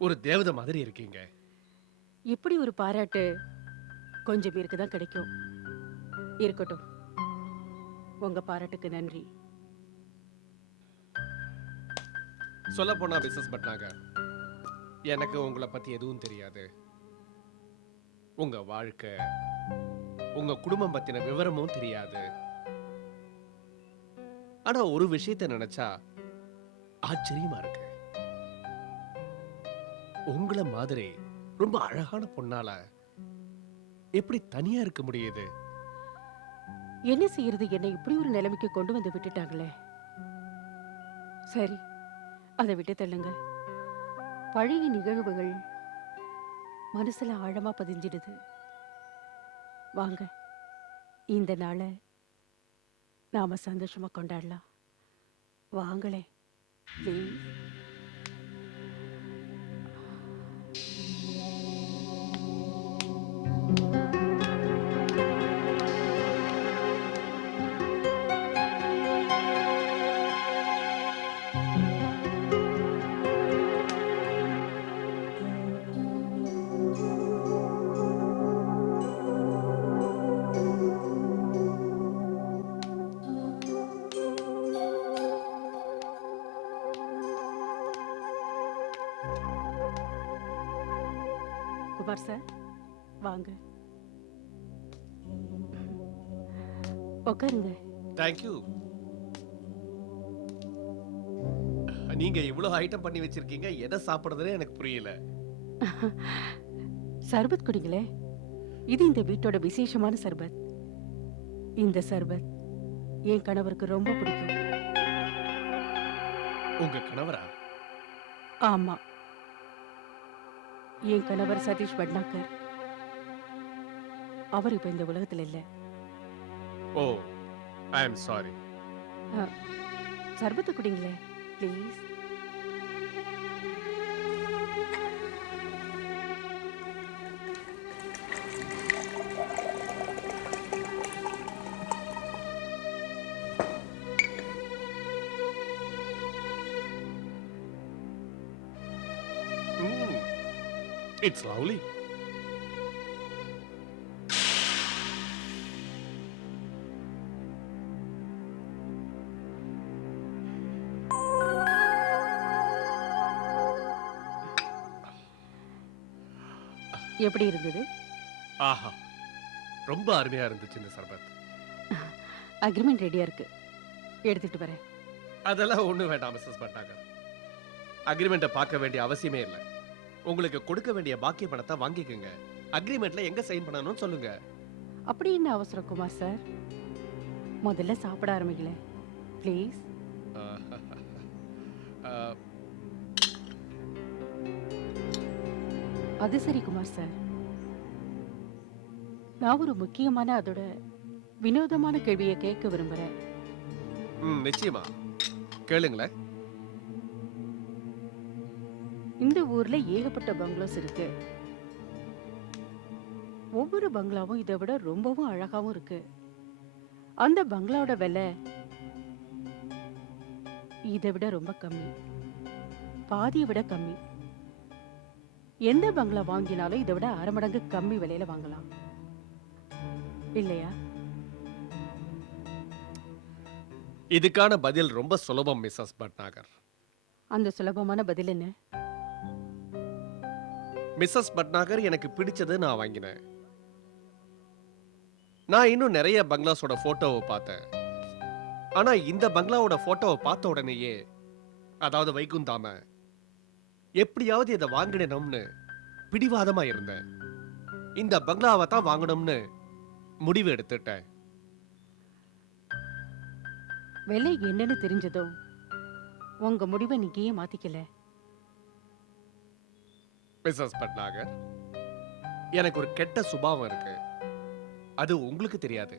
ஒரு தேவதை மாதிரி இருக்கீங்க. இப்படி ஒரு பாராட்டு கொஞ்சம் பேருக்கு தான் கிடைக்கும். இருக்கட்டும், உங்க பாராட்டுக்கு நன்றி. சொல்ல போனா பிசினஸ் பட்னாங்க, எனக்கு உங்களை பத்தி எதுவும் தெரியாது. உங்க வாழ்க்கை, உங்க குடும்பம் பத்தின விவரமும் தெரியாது. ஆனா ஒரு விஷயத்தை நினைச்சா ஆச்சரியமா இருக்கு. உங்களை மாதிரி ரொம்ப அழகான பொண்ணால எப்படி தனியா இருக்க முடியுது? என்ன செய்யறது, என்னை இப்படி ஒரு நிலைமைக்கு கொண்டு வந்து விட்டுட்டாங்களே. சரி, அதை விட்டு தள்ளுங்க. பழைய நிகழ்வுகள் மனசுல ஆழமா பதிஞ்சிடுது. வாங்க, இந்த நாளை நாம சந்தோஷமா கொண்டாடலாம். வாங்களே ப்ளீஸ். குமார் சார், வாங்க உட்காருங்க. தேங்க்யூ. நீங்க இவ்வளவு ஐட்டம் பண்ணி வச்சிருக்கீங்க, எதை சாப்பிடுறதுன்னு எனக்கு புரியல. சர்பத் குடிங்களே, இது இந்த வீட்டோட விசேஷமான சர்பத். இந்த சர்பத் என் கணவருக்கு ரொம்ப பிடிக்கும். உங்க கணவரா? ஆமா, என் கணவர் சதீஷ் பட்னாகர். அவர் இப்ப இந்த உலகத்துல இல்ல. Oh, I am sorry. சர்பத்தை குடிங்களே ப்ளீஸ். It's lovely. எப்படி இருந்தது? ஆஹா, ரொம்ப அருமையா இருந்துச்சு இந்த சர்பத். அக்ரிமெண்ட் ரெடியா இருக்கு, எடுத்துட்டு வரேன். அதெல்லாம் ஒண்ணும் வேண்டாம் மிஸ்ஸஸ் பட்னாகர். அக்ரிமெண்ட்டை பார்க்க வேண்டிய அவசியமே இல்லை. உங்களுக்கு கொடுக்க வேண்டிய பாக்கி பணத்தை வாங்கிக்கோங்க. அக்ரிமெண்ட்ல எங்க சைன் பண்ணணும்னு சொல்லுங்க. அப்படி என்ன அவசரம் குமார் சார்? முதல்ல சாப்பிட ஆரம்பிக்கல ப்ளீஸ். அது சரி குமார் சார், நான் ஒரு முக்கியமான அதோட வினோதமான கேள்வியை கேட்க விரும்புறேன். நிச்சயமா கேளுங்களேன். இந்த ஊர்ல ஏகப்பட்ட பங்களாஸ் இருக்கு. ஒவ்வொரு பங்களாவும் இதை விட ரொம்பவும் அழகாவும் இருக்கு. அந்த பங்களாவோட விலை இதை விட ரொம்ப கம்மி, பாதியை விட கம்மி. எந்த பங்களா வாங்கினாலும் இதை விட 1/2 மடங்கு கம்மி விலையில வாங்கலாம் இல்லையா? இதுக்கான பதில் ரொம்ப சுலபம் மிஸ்ஸஸ் பட்னாகர். அந்த சுலபமான பதில் என்ன? மிஸ்ஸஸ் பட்னாகர், எனக்கு பிடிச்சது நான் வாங்கினேன். நான் இன்னும் நிறைய பங்களாஸோட போட்டோவை பார்த்தேன். ஆனா இந்த பங்களாவோட போட்டோவை பார்த்த உடனேயே, அதாவது வைகுந்தாம, எப்படியாவது இதை வாங்கிடணும்னு பிடிவாதமா இருந்தேன். இந்த பங்களாவை தான் வாங்கணும்னு முடிவு எடுத்துட்டேன். விலை என்னன்னு தெரிஞ்சதும் உங்க முடிவை நீங்க ஏன் மாத்திக்கல? மிஸ்ஸஸ் பட்னாகர், எனக்கு ஒரு கெட்ட சுபாவம் இருக்கு. அது உங்களுக்கு தெரியாது.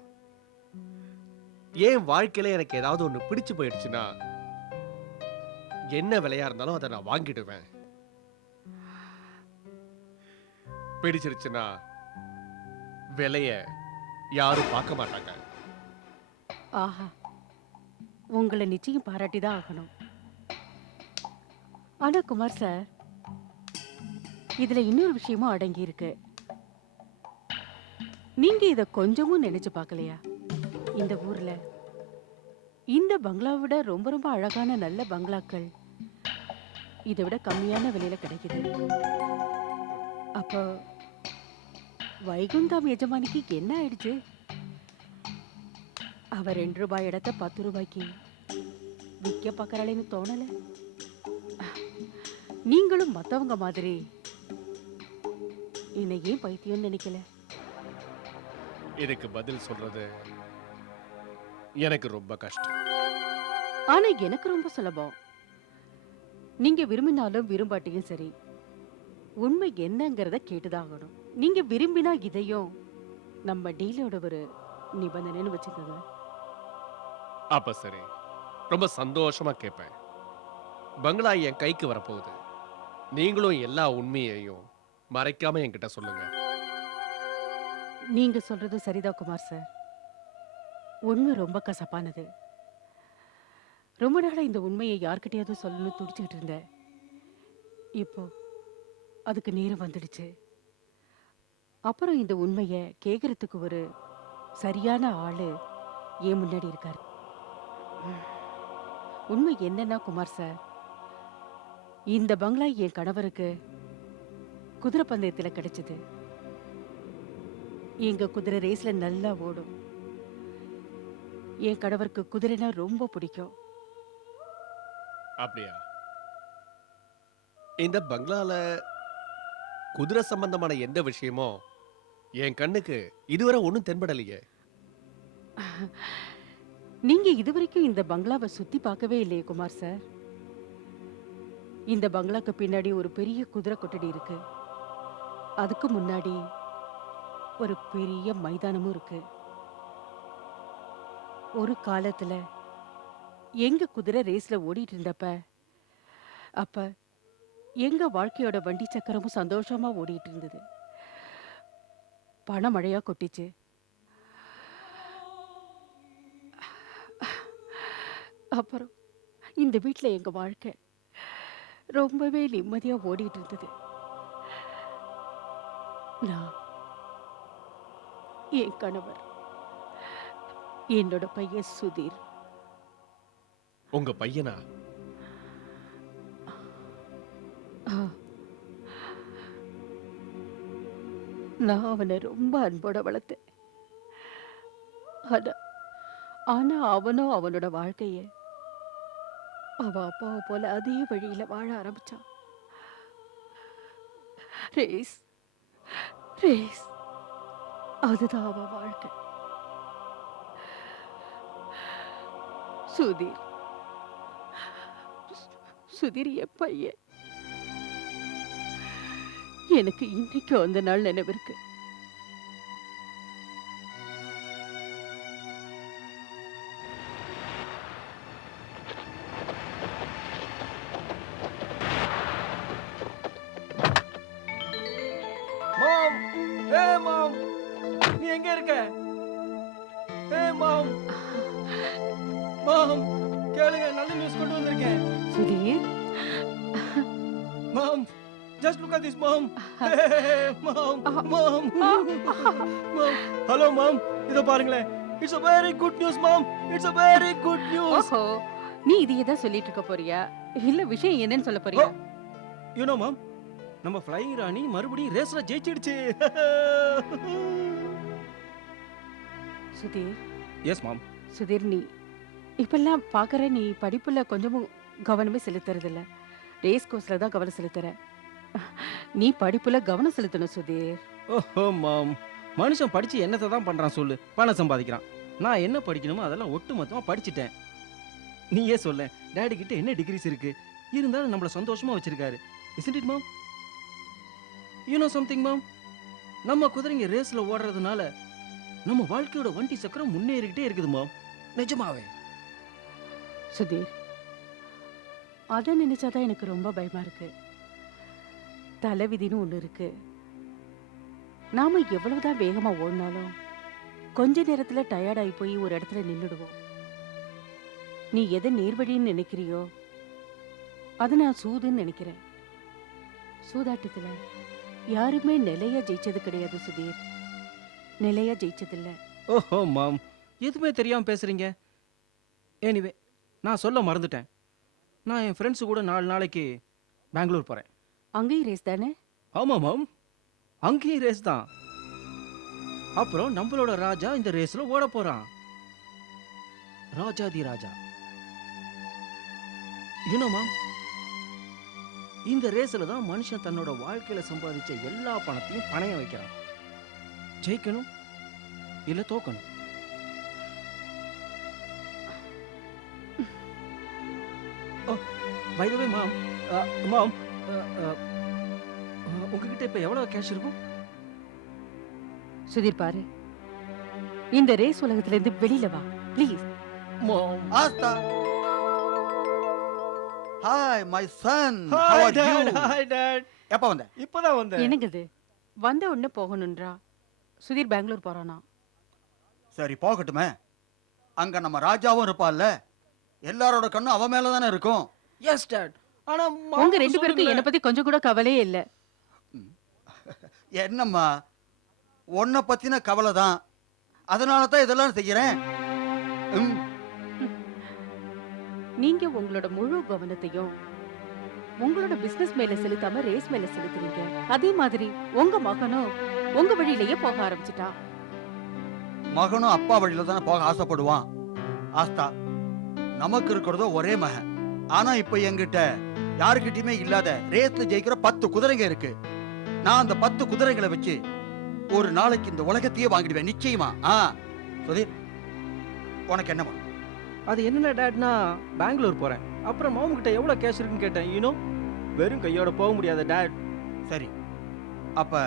என் வாழ்க்கையில எனக்கு ஏதாவது ஒண்ணு பிடிச்சு போயிடுச்சுன்னா என்ன விலையா இருந்தாலும் அதை நான் வாங்கிடுவேன். பிடிச்சிருச்சுன்னா விலைய யாரும் பார்க்க மாட்டாங்க. ஆஹா, உங்களை நிச்சயம் பாராட்டி தான் ஆகணும். ஆனா குமார் சார், இதுல இன்னொரு விஷயமும் அடங்கி இருக்கு. நீங்க இத கொஞ்சமும் நினைச்சு பார்க்கலையா? இந்த ஊர்ல இந்த பங்களாவை விட ரொம்ப ரொம்ப அழகான நல்ல பங்களாக்கள் இதை விட கம்மியான விலையில கிடைக்குது. அப்போ வைகுண்டம் எஜமானிக்கு என்ன ஆயிடுச்சு? அவ 2 ரூபாய் இடத்த 10 ரூபாய்க்கு விற்க பார்க்கறாளேன்னு தோணல? நீங்களும் மத்தவங்க மாதிரி என்னை ஏன் பைத்தியம்னு நினைக்கல? இதுக்கு பதில் சொல்றது எனக்கு ரொம்ப கஷ்டம். ஆனா எனக்கு ரொம்ப சுலபம். நீங்க விரும்பினாலும் விரும்பாட்டியும் சரி, உண்மை என்னங்கறத கேட்டுதான் ஆகணும். நீங்க விரும்பினா இதையும் நம்ம டீலோட ஒரு நிபந்தனைன்னு வச்சுக்கோங்க. அப்ப சரி, ரொம்ப சந்தோஷமா கேட்பேன். பங்களா என் கைக்கு வரப்போகுது. நீங்களும் எல்லா உண்மையையும் மறைக்காம என்கிட்ட சொல்லுங்க. நீங்க சொல்றது சரிதான் குமார் சார். உண்மை ரொம்ப கசப்பானது. ரொம்ப நாளா இந்த உண்மையை யார்கிட்டயாவது சொல்லணும்னு துடிச்சுக்கிட்டு இருந்தேன். இப்போ அதுக்கு நேரம் வந்துடுச்சு. அப்புறம் இந்த உண்மையை கேட்கறதுக்கு ஒரு சரியான ஆளு ஏன் முன்னாடி இருக்காரு. உண்மை என்னன்னா குமார் சார், இந்த பங்களா என் கணவருக்கு குதிரை பந்தயத்துல கிடைச்சது. எங்க குதிரை ரேஸ்ல நல்லா ஓடும். என் கணவருக்கு குதிரைனா ரொம்ப பிடிக்கும். அப்படியா? இந்த பங்களால குதிரை சம்பந்தமான எந்த விஷயமோ என் கண்ணுக்கு இதுவரை ஒண்ணும் தென்படலையே. நீங்க இதுவரைக்கும் இந்த பங்களாவை சுத்தி பார்க்கவே இல்லையே குமார் சார். இந்த பங்களாக்கு பின்னாடி ஒரு பெரிய குதிரை கொட்டடி இருக்கு. அதுக்கு முன்னாடி ஒரு பெரிய மைதானமும் இருக்கு. ஒரு காலத்துல எங்க குதிரை ரேஸ்ல ஓடிட்டு இருந்தப்ப அப்ப எங்க வாழ்க்கையோட வண்டி சக்கரமும் சந்தோஷமா ஓடிட்டு இருந்தது. பண மழையா கொட்டிச்சு. அப்புறம் இந்த வீட்டுல எங்க வாழ்க்கை ரொம்பவே நிம்மதியா ஓடிட்டு இருந்தது. நான், என் கணவர், என்னோட பையன் சுதீர். உங்க பையனா? ஆ. நான் அவனை ரொம்ப அன்போட வளர்த்தேன். ஆனா ஆனா அவனும் அவனோட வாழ்க்கைய அவ அப்பாவை போல அதே வழியில வாழ ஆரம்பிச்சான். ரேஸ் ரேஸ் அதுதான் அவ வாழ்க்கை. சுதீர் சுதீர் என் பையன். எனக்கு இன்னைக்கு அந்த நாள் நினைவிருக்கு. மாம், ஏ மாம், நீ எங்க இருக்க? ஏ மாம், மாம், கேளுங்க, நல்ல நியூஸ் கொண்டு வந்திருக்கேன். Sudhir, mom, just look at this, mom. Mom, mom, mom. Hello mom, இத பாருங்களேன். It's a very good news, mom. It's a very good news. ஓஹோ, நீ இதையே தான் சொல்லிட்டு இருக்க போறியா? இல்ல விஷயம் என்னன்னு சொல்ல போறியா? You know, மாம், நம்ம ஃப்ளைங் ராணி மறுபடியும் ரேஸ்ல ஜெயிச்சிடுச்சு. சுதீர், எஸ் மாம். சுதீர், நீ இப்பெல்லாம் பாக்குற நீ படிப்புல கொஞ்சமும் கவனமே செலுத்துறது இல்ல. ரேஸ் கோர்ஸ்ல தான் கவனம் செலுத்துற. நீ படிப்புல கவனம் செலுத்தணும் சுதீர். ஓஹோ மாம், மனுஷன் படிச்சு என்னத்தை தான் பண்றான் சொல்லு? பணம் சம்பாதிக்கிறான். நான் என்ன படிக்கணுமோ அதெல்லாம் ஒட்டு மொத்தமா படிச்சுட்டேன். நீயே சொல்ல, டேடி கிட்ட என்ன டிகிரிஸ் இருக்கு, இருந்தாலும் நம்மள சந்தோஷமா வச்சிருக்காரு. Isn't it, mom? You know something, mom? நம்ம குதிரைங்க ரேஸ்ல ஓடுறதுனால நம்ம வாழ்க்கையோட வண்டி சக்கரம் முன்னேறிக்கிட்டே இருக்குது, மாம். நிஜமாவே? சுதீர், அதை நினைச்சாதான் எனக்கு ரொம்ப பயமா இருக்கு. தலைவிதின்னு ஒண்ணு இருக்கு. நாம எவ்வளவுதான் வேகமா ஓடினாலும் கொஞ்ச நேரத்துல டயர்ட் ஆகி போய் ஒரு இடத்துல நின்னுடுவோம். நீ எதை நேர்வழின்னு நினைக்கிறியோ அதை நான் சூதுன்னு நினைக்கிறேன். சூதாட்டத்துல யாருமே நிலையா ஜெயிச்சது கிடையாது சுதீர். நிலையா ஜெயிச்சதில்ல. ஓஹோ மாம், எதுவுமே தெரியாம பேசுறீங்க. எனிவே, நான் சொல்ல மறந்துட்டேன். நான் என் ஃப்ரெண்ட்ஸு கூட 4 நாளைக்கு பெங்களூர் போறேன். அங்கேயும் ரேஸ் தானே? ஆமா மாம், அங்கேயும் ரேஸ் தான். அப்புறம் நம்மளோட ராஜா இந்த ரேஸ்ல ஓட போறான். ராஜாதி ராஜா. யூனோ மாம், இந்த ரேஸ்ல தான் மனுஷன் தன்னோட வாழ்க்கையில சம்பாதிச்ச எல்லா பணத்தையும் பணையம் வைக்கிறான். ஜெயிக்கணும் இல்ல தோக்கணும். பை தி வே மாம், மாம், உங்ககிட்ட இப்ப எவ்வளவு கேஷ் இருக்கும்? சுதீர் பாரு, இந்த ரேஸ் உலகத்துல இருந்து வெளியில வா please. Mom. Aastha, hi my son, how hi are you? Dad, hi dad. எப்ப வந்த? இப்பதான் வந்தேன். என்னங்க இது? வந்த உடனே போகணுன்றா. சுதீர் பெங்களூர் போறானா? சரி போகட்டுமே. அங்க நம்ம ராஜாவும் இருப்பால்ல, எல்லாரோட கண்ணும் அவன் மேல தானே இருக்கும். Yes dad. ஆனா உங்க 2 பேருக்கும் என்ன பத்தி கொஞ்சம் கூட கவலையே இல்ல. என்னம்மா, உன்னை பத்தின கவலை தான், அதனால தான் இதெல்லாம் செய்யறேன். நீங்க உங்களோட முழு கவனத்தையும் உங்களோட பிசினஸ் மேல செலுத்தாம ரேஸ் மேல செலுத்துறீங்க. அதே மாதிரி உங்க மகனும் உங்க வழியிலேயே போக ஆரம்பிச்சிட்டா. மகனும் அப்பா வழியில தானே போக ஆசைப்படுவான். ஆஸ்தா, நமக்கு இருக்கிறதோ ஒரே மகன். ஆனா இப்ப என்கிட்ட யாருக்கிட்டயுமே இல்லாத ரேஸ்ல ஜெயிக்கிற 10 குதிரைங்க இருக்கு. நான் அந்த 10 குதிரைகளை வச்சு ஒரு நாளைக்கு இந்த உலகத்தையே வாங்கிடுவேன் நிச்சயமா. சுதீர், உனக்கு என்ன வேணும்? அது என்னன்னா டாட்னா, பெங்களூர் போறேன். அப்புறம் மாம் கிட்ட எவ்வளவு கேஷ் இருக்குன்னு கேட்டேன். யூனோ, வெறும் கையோட போக முடியாது டாட். சரி, அப்ப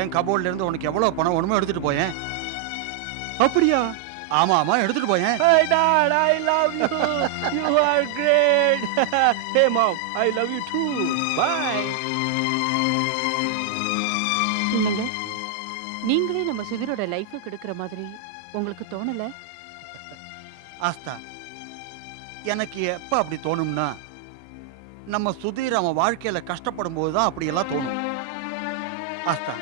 என் கபோர்ட்ல இருந்து உனக்கு எவ்வளவு பணம் வேணுமோ எடுத்துட்டு போயேன். அப்படியா? ஆமா ஆமா, எடுத்துட்டு போயேன். Hey dad, I love you. You are great. Hey mom, I love you too. Bye. என்னங்க, நீங்களே நம்ம சுதீரோட லைஃபை கெடுக்கிற மாதிரி உங்களுக்கு தோணல? ஆஸ்தா, எனக்கு எப்ப அப்படி தோணும்னா, நம்ம சுதீர் அவன் வாழ்க்கையில கஷ்டப்படும் போதுதான் அப்படி எல்லாம் தோணும். ஆஸ்தா,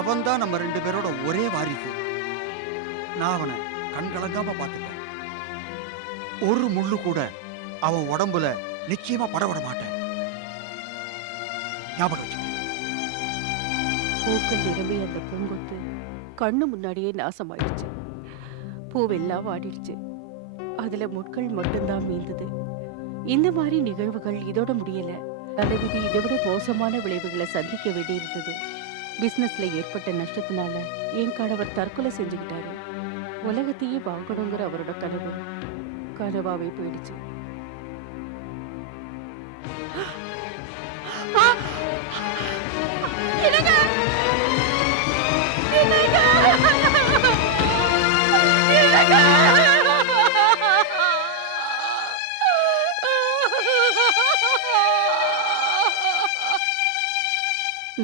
அவன் தான் நம்ம 2 பேரோட ஒரே வாரிசு. நான் அவனை கண்கலங்காம பார்த்துப்பேன். ஒரு முள்ளு கூட அவன் உடம்புல நிச்சயமா படவிட மாட்டேன். ஞாபகம் வச்சுக்க. பூக்கள் நிரம்பி அந்த பூங்கொத்து கண்ணு முன்னாடியே நாசமாயிடுச்சு. பூவெல்லாம் வாடிடுச்சு. அதுல முட்கள் மட்டும்தான் மீந்தது. இந்த மாதிரி நிகழ்வுகள் இதோட முடியல. தலைவிதி இதை விட மோசமான விளைவுகளை சந்திக்க வேண்டியிருந்தது. பிசினஸ்ல ஏற்பட்ட நஷ்டத்தினால என் கணவர் தற்கொலை செஞ்சுக்கிட்டாரு. உலகத்தையே வாங்கணுங்கிற அவரோட கனவு கனவாவே போயிடுச்சு.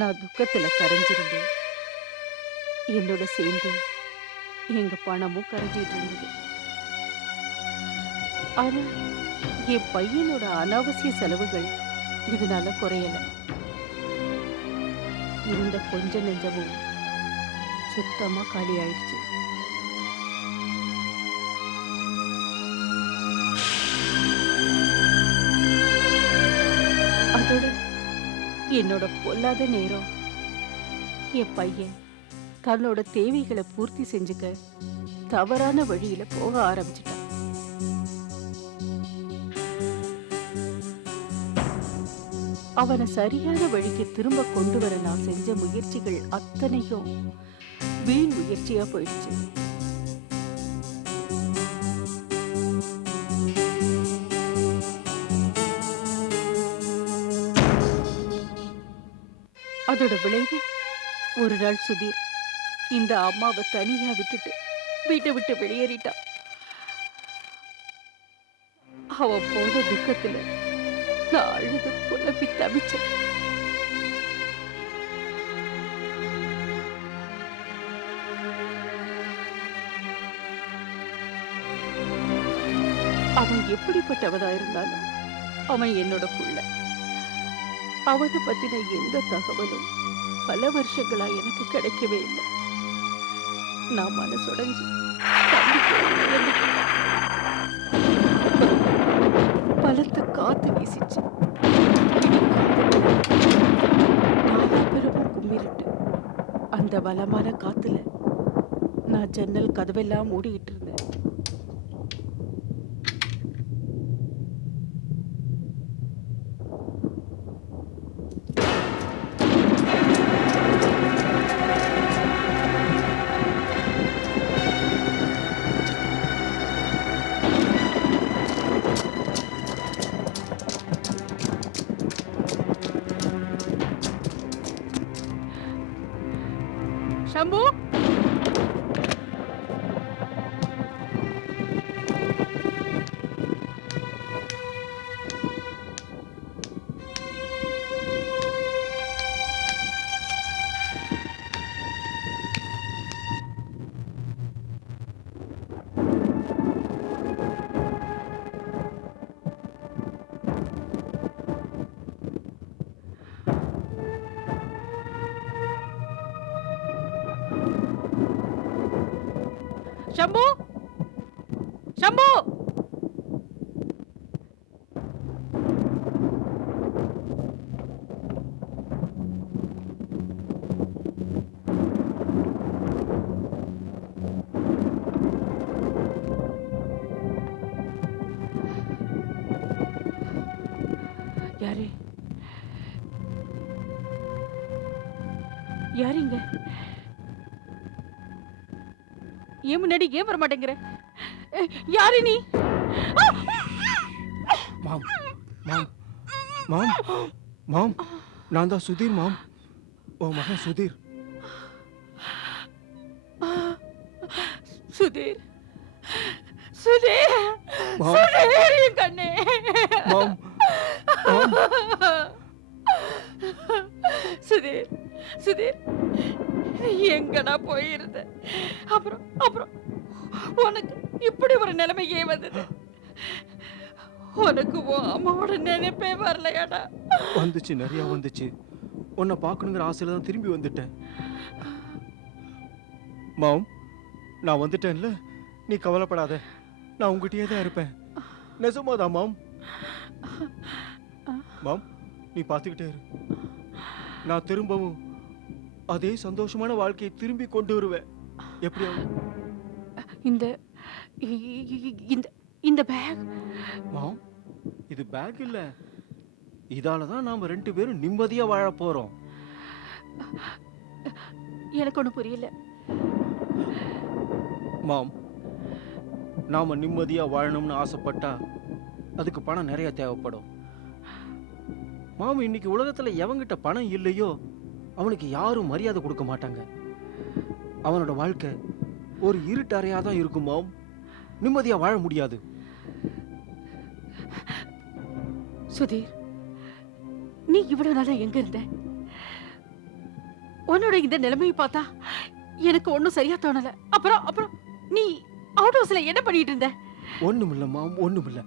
நான் துக்கத்துல கரைஞ்சிருந்தேன். என்னோட சேர்ந்து எங்க பணமும் கரைஞ்சிட்டு இருந்தது. ஆனா என் பையனோட அனாவசிய செலவுகள் இதனால குறையல. இருந்த கொஞ்ச நெஞ்சமும் சுத்தமா காலி ஆயிடுச்சு. அதோட என்னோட பொல்லாத நேரம் என் பையன் தன்னோட தேவைகளை பூர்த்தி செஞ்சுக்க தவறான வழியில போக ஆரம்பிச்சிட்டான். அவனை சரியான வழிக்கு திரும்ப கொண்டு வர நான் செஞ்ச முயற்சிகள் அத்தனையும் வீண் முயற்சியா போயிடுச்சு. அதோட விளைவு, ஒரு நாள் சுதீர் இந்த அம்மாவை தனியா விட்டுட்டு வீட்டை விட்டு வெளியேறிட்டான். அவ போன துக்கத்துல நான் அழுது புலம்பி தவிச்சேன். அவன் எப்படிப்பட்டவதா இருந்தாலும் அவன் என்னோட புள்ள. அவனை பத்தின எந்த தகவலும் பல வருஷங்களா எனக்கு கிடைக்கவே இல்லை. நான் மனசுடைஞ்சு பலத்த காத்து வீசிச்சு. நாலாபுறமும் கும்மிருட்டு. அந்த பலமான காத்துல நான் ஜன்னல் கதவெல்லாம் மூடிட்டு இருந்தேன். சம்பு, சம்பு, சம்பு. யாரு யாருங்க? ஏன் முன்னாடி ஏன் வர மாட்டேங்கிற? யாரு நீ? மாம் மாம் மாம் மாம், நான் தான் சுதீர் மாம். ஓ மகன் சுதீர். சுதீர், சுதீர், மாம். சுதீர், என் கண்ணே. மாம் மாம். சுதீர், சுதீர், எங்கடா போயிருந்த? அப்புறம் அப்புறம் உனக்கு இப்படி ஒரு நிலைமை ஏன் வந்தது? உனக்கு உன் அம்மாவோட நினைப்பே வரலையாடா? வந்துச்சு, நிறைய வந்துச்சு. உன்னை பார்க்கணுங்கிற ஆசையில தான் திரும்பி வந்துட்டேன். மாம், நான் வந்துட்டேன்ல, நீ கவலைப்படாத. நான் உங்ககிட்டயே தான் இருப்பேன். நிஜமாதான் மாம். மாம், நீ பார்த்துக்கிட்டே இரு. நான் திரும்பவும் அதே சந்தோஷமான வாழ்க்கையை திரும்பி கொண்டு வருவேன். எப்படியாவது. இந்த இந்த இந்த பேக். மாம், இது பேக் இல்ல. இதால தான் நாம 2 பேரும் நிம்மதியா வாழ போறோம். எனக்கு ஒண்ணு புரியல. மாம், நாம நிம்மதியா வாழணும்னு ஆசைப்பட்டா அதுக்கு பணம் நிறைய தேவைப்படும். மாம், இன்னைக்கு உலகத்துல எவங்கிட்ட பணம் இல்லையோ அவனுக்கு யாரும் மரியாதை கொடுக்க மாட்டாங்க. அவனோட வாழ்க்கை ஒரு இருட்டறையா தான் இருக்கும் மாம். நிம்மதியா வாழ முடியாது. சுதீர், நீ இவ்வளவு நாளா எங்க இருந்த? உன்னோட இந்த நிலைமையை பார்த்தா எனக்கு ஒண்ணும் சரியா தோணல. அப்புறம் அப்புறம் நீ அவுட் ஹவுஸ்ல என்ன பண்ணிட்டு இருந்த? ஒண்ணுமில்ல மாம், ஒண்ணுமில்ல.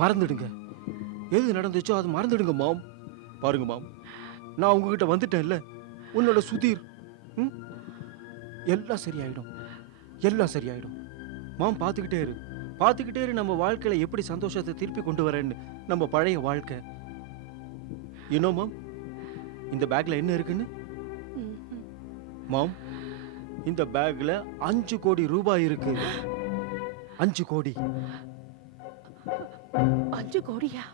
மறந்துடுங்க. எது நடந்துச்சோ அது மறந்துடுங்க மாம். பாருங்க மாம், நான் உங்ககிட்ட வந்துட்டேன்ல, உன்னோட சுதீர். எல்லாம் சரியாயிடும், எல்லாம் சரியாயிடும். மாம், பார்த்துக்கிட்டே இரு, பார்த்துக்கிட்டே இரு. நம்ம வாழ்க்கையில எப்படி சந்தோஷத்தை திருப்பி கொண்டு வரேன்னு. நம்ம பழைய வாழ்க்கை. யூனோ மாம், இந்த பேக்ல என்ன இருக்குன்னு? மாம், இந்த பேக்ல 5 கோடி ரூபாய் இருக்கு. 5 கோடி. 5 கோடியா?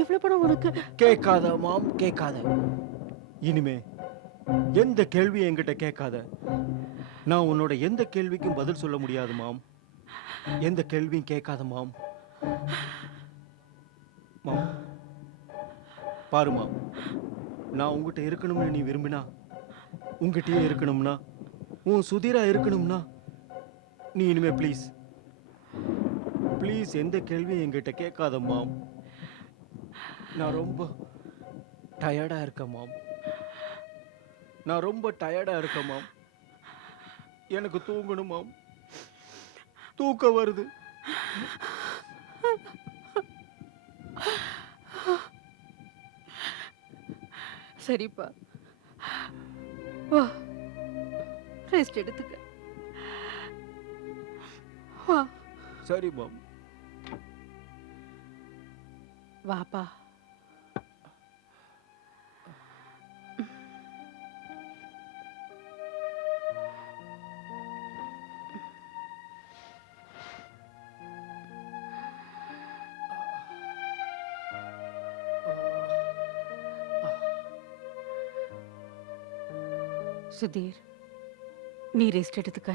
இவ்வளவு பணம் உனக்கு? கேட்காத மாம், கேட்காத. இனிமே எந்த கேள்வியும் என்கிட்ட கேட்காத. நான் உன்னோட எந்த கேள்விக்கும் பதில் சொல்ல முடியாது மாம். எந்த கேள்வியும் கேட்காத மாம். மாம், பாரு மாம், நான் உங்ககிட்ட இருக்கணும்னு நீ விரும்பினா, உங்ககிட்டயே இருக்கணும்னா உன் சுதீரா இருக்கணும்னா நீ இனிமே ப்ளீஸ் ப்ளீஸ் எந்த கேள்வியும் என்கிட்ட கேட்காத மாம். நான் ரொம்ப டயர்டா இருக்கேன் மாம். நான் ரொம்ப டயர்டா இருக்கேன் மாம். எனக்கு தூங்கணும் மாம். தூக்கம் வருது. சரிப்பா, வா ரெஸ்ட் எடுத்துக்க. வா சரி மாம். வாப்பா. சுதீர், நீ ரெஸ்ட் எடுத்துக்க.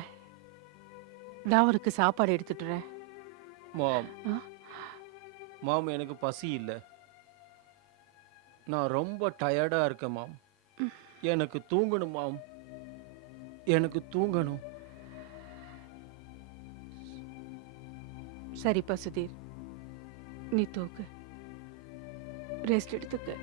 நான் உனக்கு சாப்பாடு எடுத்துட்டுறேன். மாம் ஆ? மாம் எனக்கு பசி இல்லை. நான் ரொம்ப டயர்டா இருக்கேன் மாம். எனக்கு தூங்கணும் மாம். எனக்கு தூங்கணும். சரிப்பா சுதீர், நீ தூக்கு, ரெஸ்ட் எடுத்துக்க.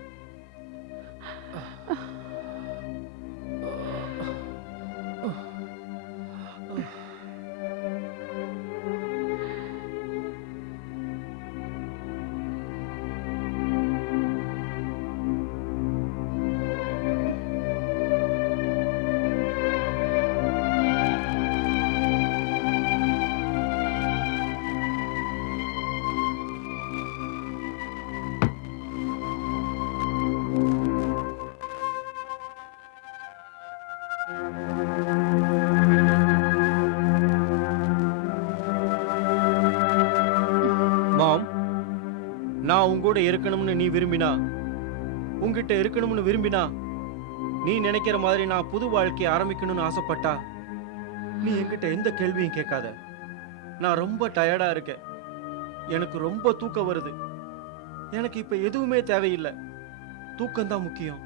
மாம், நான் உன் கூட இருக்கணும்னு நீ விரும்பினா, உன்கிட்ட இருக்கணும்னு விரும்பினா, நீ நினைக்கிற மாதிரி நான் புது வாழ்க்கையை ஆரம்பிக்கணும்னு ஆசைப்பட்டா, நீ என்கிட்ட எந்த கேள்வியும் கேட்காத. நான் ரொம்ப டயர்டா இருக்கேன். எனக்கு ரொம்ப தூக்கம் வருது. எனக்கு இப்ப எதுவுமே தேவையில்லை. தூக்கம்தான் முக்கியம்.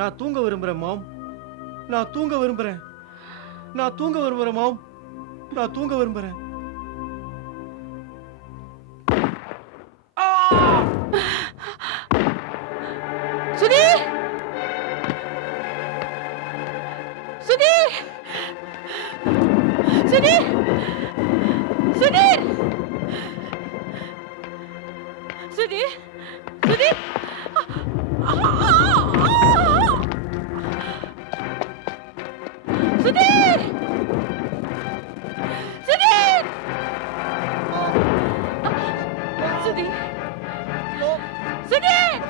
நான் தூங்க விரும்புறேன் மாம். நான் தூங்க விரும்புறேன். நான் தூங்க விரும்புறேன் மாம். நான் தூங்க விரும்புறேன். சுதீர்! சுதீர்! சுதீர்! சுதீர்! சுதீர்! சுதீர்! சுதீர்! சுதீர்! சுதீர்! சுதீர்!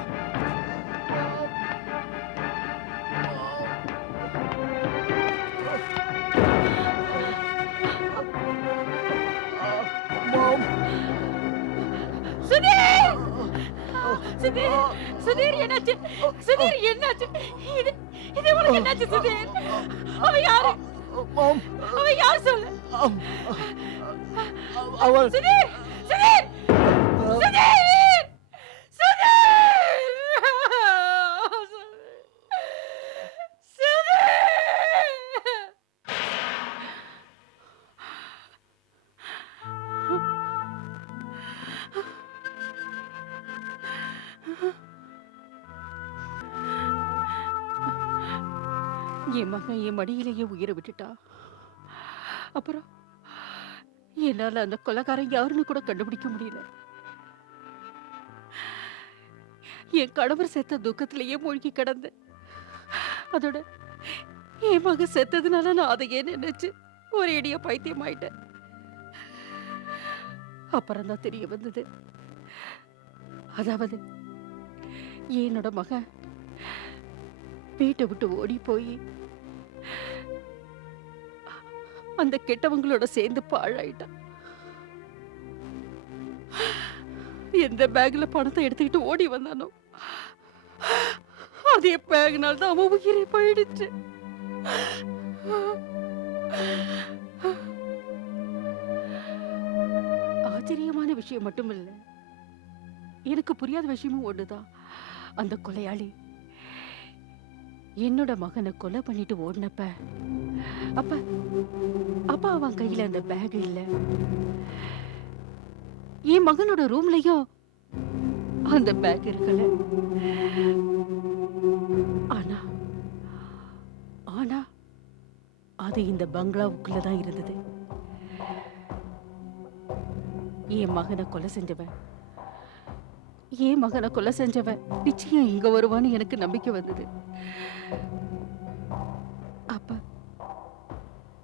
சுதீர்! சுதீர்! சுதீர் என்னாச்சு? சுதீர் என்னாச்சு? இது இது உனக்கு என்னாச்சு சுதீர்? அவ யாரு? அவ யாரு சொல்லு? அவள் சுதீர்! சுதீர்! சுதீர்! சுதீர்! சுதீர்! என் மகன் என் மடியிலேயே உயிரை விட்டுட்டா. அப்புறம் என்னால அந்த கொலைகாரன் யாருன்னு கூட கண்டுபிடிக்க முடியல. என் கணவர் செத்த துக்கத்திலேயே மூழ்கி கிடந்தேன். அதோட என் மகன் செத்ததுனால நான் அதையே நினைச்சு ஒரேடியா பைத்தியமாயிட்டேன். அப்புறம் தான் தெரிய வந்தது, அதாவது என்னோட மகன் வீட்டை விட்டு ஓடி போய் அந்த கெட்டவங்களோட சேர்ந்து பாழாயிட்டான். எந்த பேக்ல பணத்தை எடுத்துக்கிட்டு ஓடி வந்தானோ அதே பேக்னால தான் அவன் உயிரே போயிடுச்சு. ஆச்சரியமான விஷயம் மட்டும் இல்ல, எனக்கு புரியாத விஷயமும் ஒண்ணுதான். அந்த கொலையாளி என்னோட மகனை கொலை பண்ணிட்டு ஓடினப்ப அப்ப அப்ப அவன் கையில அந்த பேக் இல்ல. என் மகனோட ரூம்லயும் அந்த பேக் இருக்கல. ஆனா ஆனா அது இந்த பங்களாவுக்குள்ளதான் இருந்தது. என் மகனை கொலை செஞ்சவன் நிச்சயம் இங்க வருவான்னு எனக்கு நம்பிக்கை வந்தது. அப்ப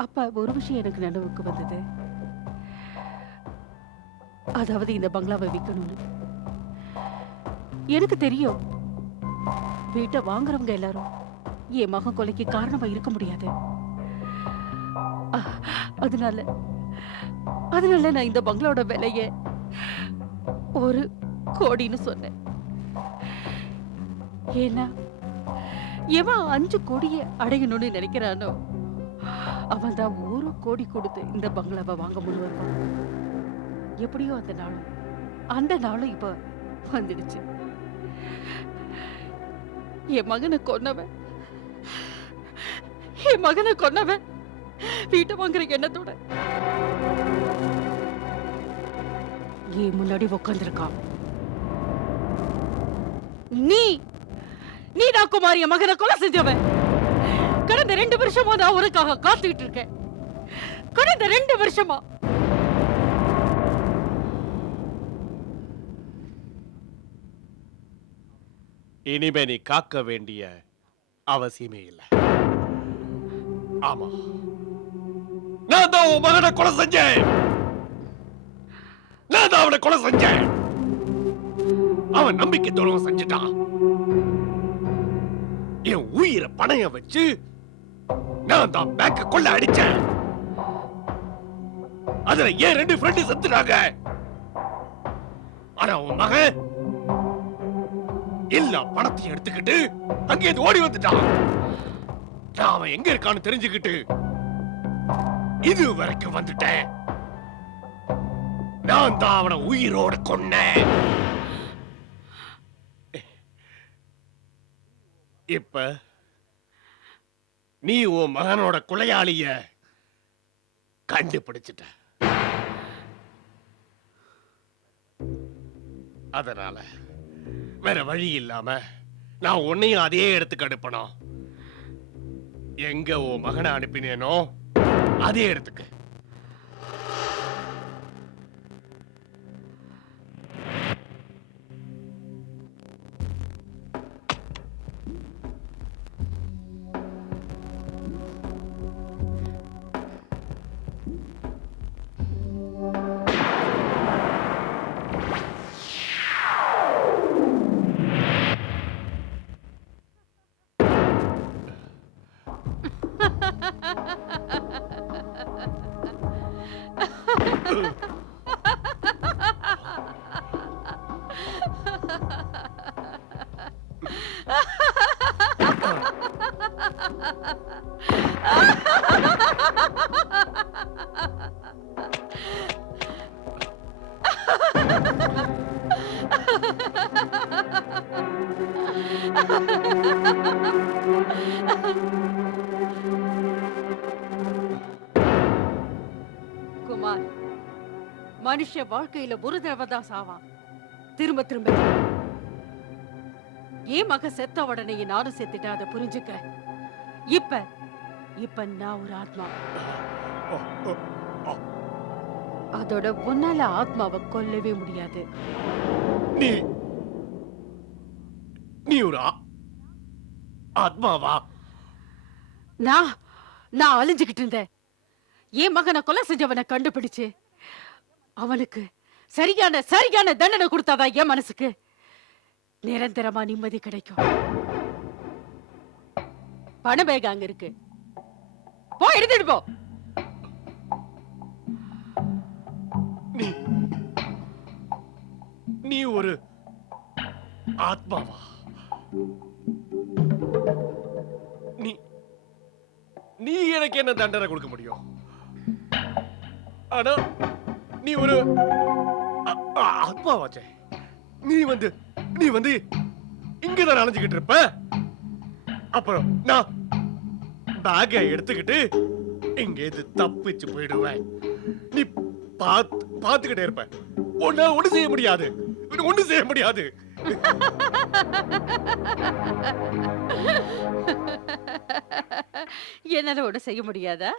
அப்ப ஒரு விஷயம் எனக்கு நினைவுக்கு வந்தது. அதாவது இந்த பங்களாவை விற்கணும்னு. எனக்கு தெரியும், வீட்டை வாங்குறவங்க எல்லாரும் என் மகன் கொலைக்கு காரணமா இருக்க முடியாது. அதனால நான் இந்த பங்களாவோட விலைய 1 கோடின்னு சொன்னேன். ஏன்னா எவன் 5 கோடியை அடையணும்னு நினைக்கிறானோ அவன் தான் 1 கோடி கொடுத்து இந்த பங்களாவை வாங்க முன் வருவான். எப்படியோ அந்த நாளும் இப்ப வந்துடுச்சு. என் மகனை கொன்னவன் வீட்டை வாங்குற எண்ணத்தோட ஏன் முன்னாடி உட்கார்ந்திருக்கான். நீ தான் குமார் என் மகனை கொலை செஞ்சவன். கடந்த 2 வருஷமா நான் உனக்காக காத்துக்கிட்டு இருக்கேன். கடந்த 2 வருஷமா. இனிமே நீ காக்க வேண்டிய அவசியமே இல்லை. ஆமா, நான் தான் உன் மகனை கொலை செஞ்சேன். நான் தான் அவனை கொலை செஞ்சேன். அவன் நம்பிக்கை துரோகம் செஞ்சுட்டான். என் உயிரை பணைய வச்சு நான் தான் பேக்க கொள்ள அடிச்சேன். அதுல ஏன் 2 ஃப்ரெண்டு செத்துட்டாங்க. ஆனா உன் மகன் எல்லா பணத்தையும் எடுத்துக்கிட்டு அங்கே ஓடி வந்துட்டான். நான் அவன் எங்க இருக்கான்னு தெரிஞ்சுக்கிட்டு இது வரைக்கும் வந்துட்டேன். நான் தான் அவனை உயிரோட கொன்னேன். இப்ப நீ உன் மகனோட கொலையாளிய கண்டுபிடிச்சிட்ட. அதனால வேற வழி இல்லாம நான் உன்னையும் அதே இடத்துக்கு அனுப்பணும். எங்க உன் மகனை அனுப்பினேனோ அதே இடத்துக்கு. குமார், மனுஷ வாழ்க்கையில ஒரு தடவை தான் சாவான். திரும்ப திரும்ப ஏன் மக செத்த உடனே நானும் செத்துட்டேன். அதை புரிஞ்சுக்க. இப்ப நான் ஒரு ஆத்மா. அதோட உன்னால ஆத்மாவை கொல்லவே முடியாது. நீ ஒரு ஆத்மாவா? நான் அழிஞ்சுகிட்டு இருந்தேன். என் மகனை கொலை செஞ்சவனை கண்டுபிடிச்சு அவனுக்கு சரியான தண்டனை கொடுத்தாதான் என் மனசுக்கு நிரந்தரமா நிம்மதி கிடைக்கும். பண பேக் அங்க இருக்கு, போ எடுத்துட்டு போ. நீ ஒரு ஆத்மாவா? நீ எனக்கு என்ன தண்டனை கொடுக்க முடியும்? ஆனா நீ ஒரு ஆத்மாவாச்சே. நீ வந்து இங்கதான் அலைஞ்சுக்கிட்டு இருப்ப. அப்புறம் நான் பேக்கை எடுத்துக்கிட்டு இங்க இது தப்பிச்சு போயிடுவேன். நீ பாத்துக்கிட்டே இருப்ப. ஒண்ணு செய்ய முடியாது, ஒண்ணு செய்ய முடியாது. என்னால ஒண்ணு செய்ய முடியாதா?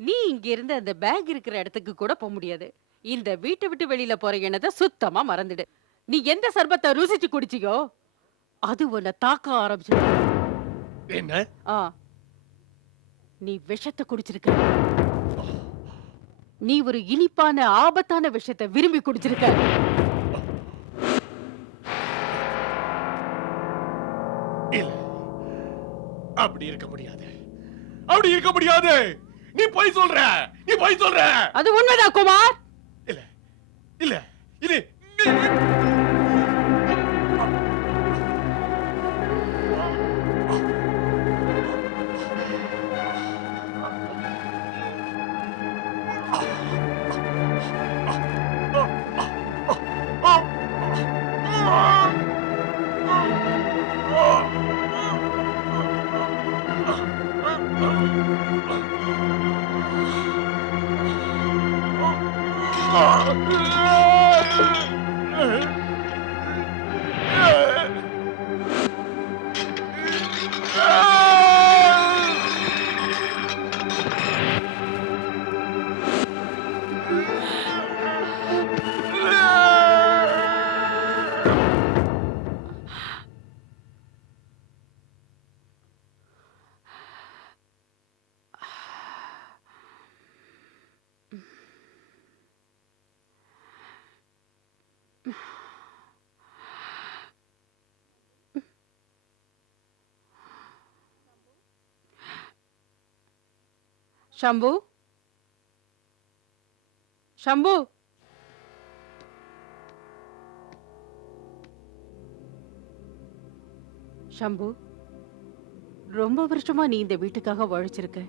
நீ இங்க இருந்து அந்த பேக் இருக்கிற இடத்துக்கு கூட போக முடியாது. இந்த வீட்டை விட்டு வெளியில போற எண்ணத்தை சுத்தமா மறந்துடு. நீ எந்த சர்பத்தை ருசிச்சு குடிச்சியோ அது உன்னை தாக்க ஆரம்பிச்சிடும். என்ன? ஆ, நீ விஷத்தை குடிச்சிருக்க. நீ ஒரு இனிப்பான ஆபத்தான விஷத்தை விரும்பி குடிச்சிருக்க. இல்ல, அப்படி இருக்க முடியாது, அப்படி இருக்க முடியாது. நீ பொய் சொல்ற, நீ பொய் சொல்ற. அது உண்மைதான் குமார். இல்ல இல்ல இது ஷம்பு, ஷம்பு, ஷம்பு, ரொம்ப வருஷமா நீ இந்த வீட்டுக்காக உழைச்சிருக்க.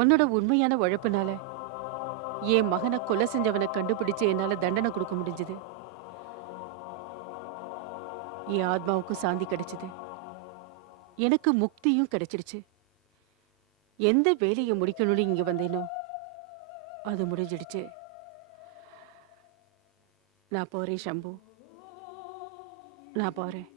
உன்னோட உண்மையான உழைப்புனால என் மகனை கொலை செஞ்சவனை கண்டுபிடிச்சு என்னால தண்டனை கொடுக்க முடிஞ்சது. என் ஆத்மாவுக்கு சாந்தி கிடைச்சது, எனக்கு முக்தியும் கிடைச்சிடுச்சு. எந்த வேலையை முடிக்கணும்னு இங்க வந்தேனோ அது முடிஞ்சிடுச்சு. நான் போறேன் ஷம்பு, நான் போறேன்.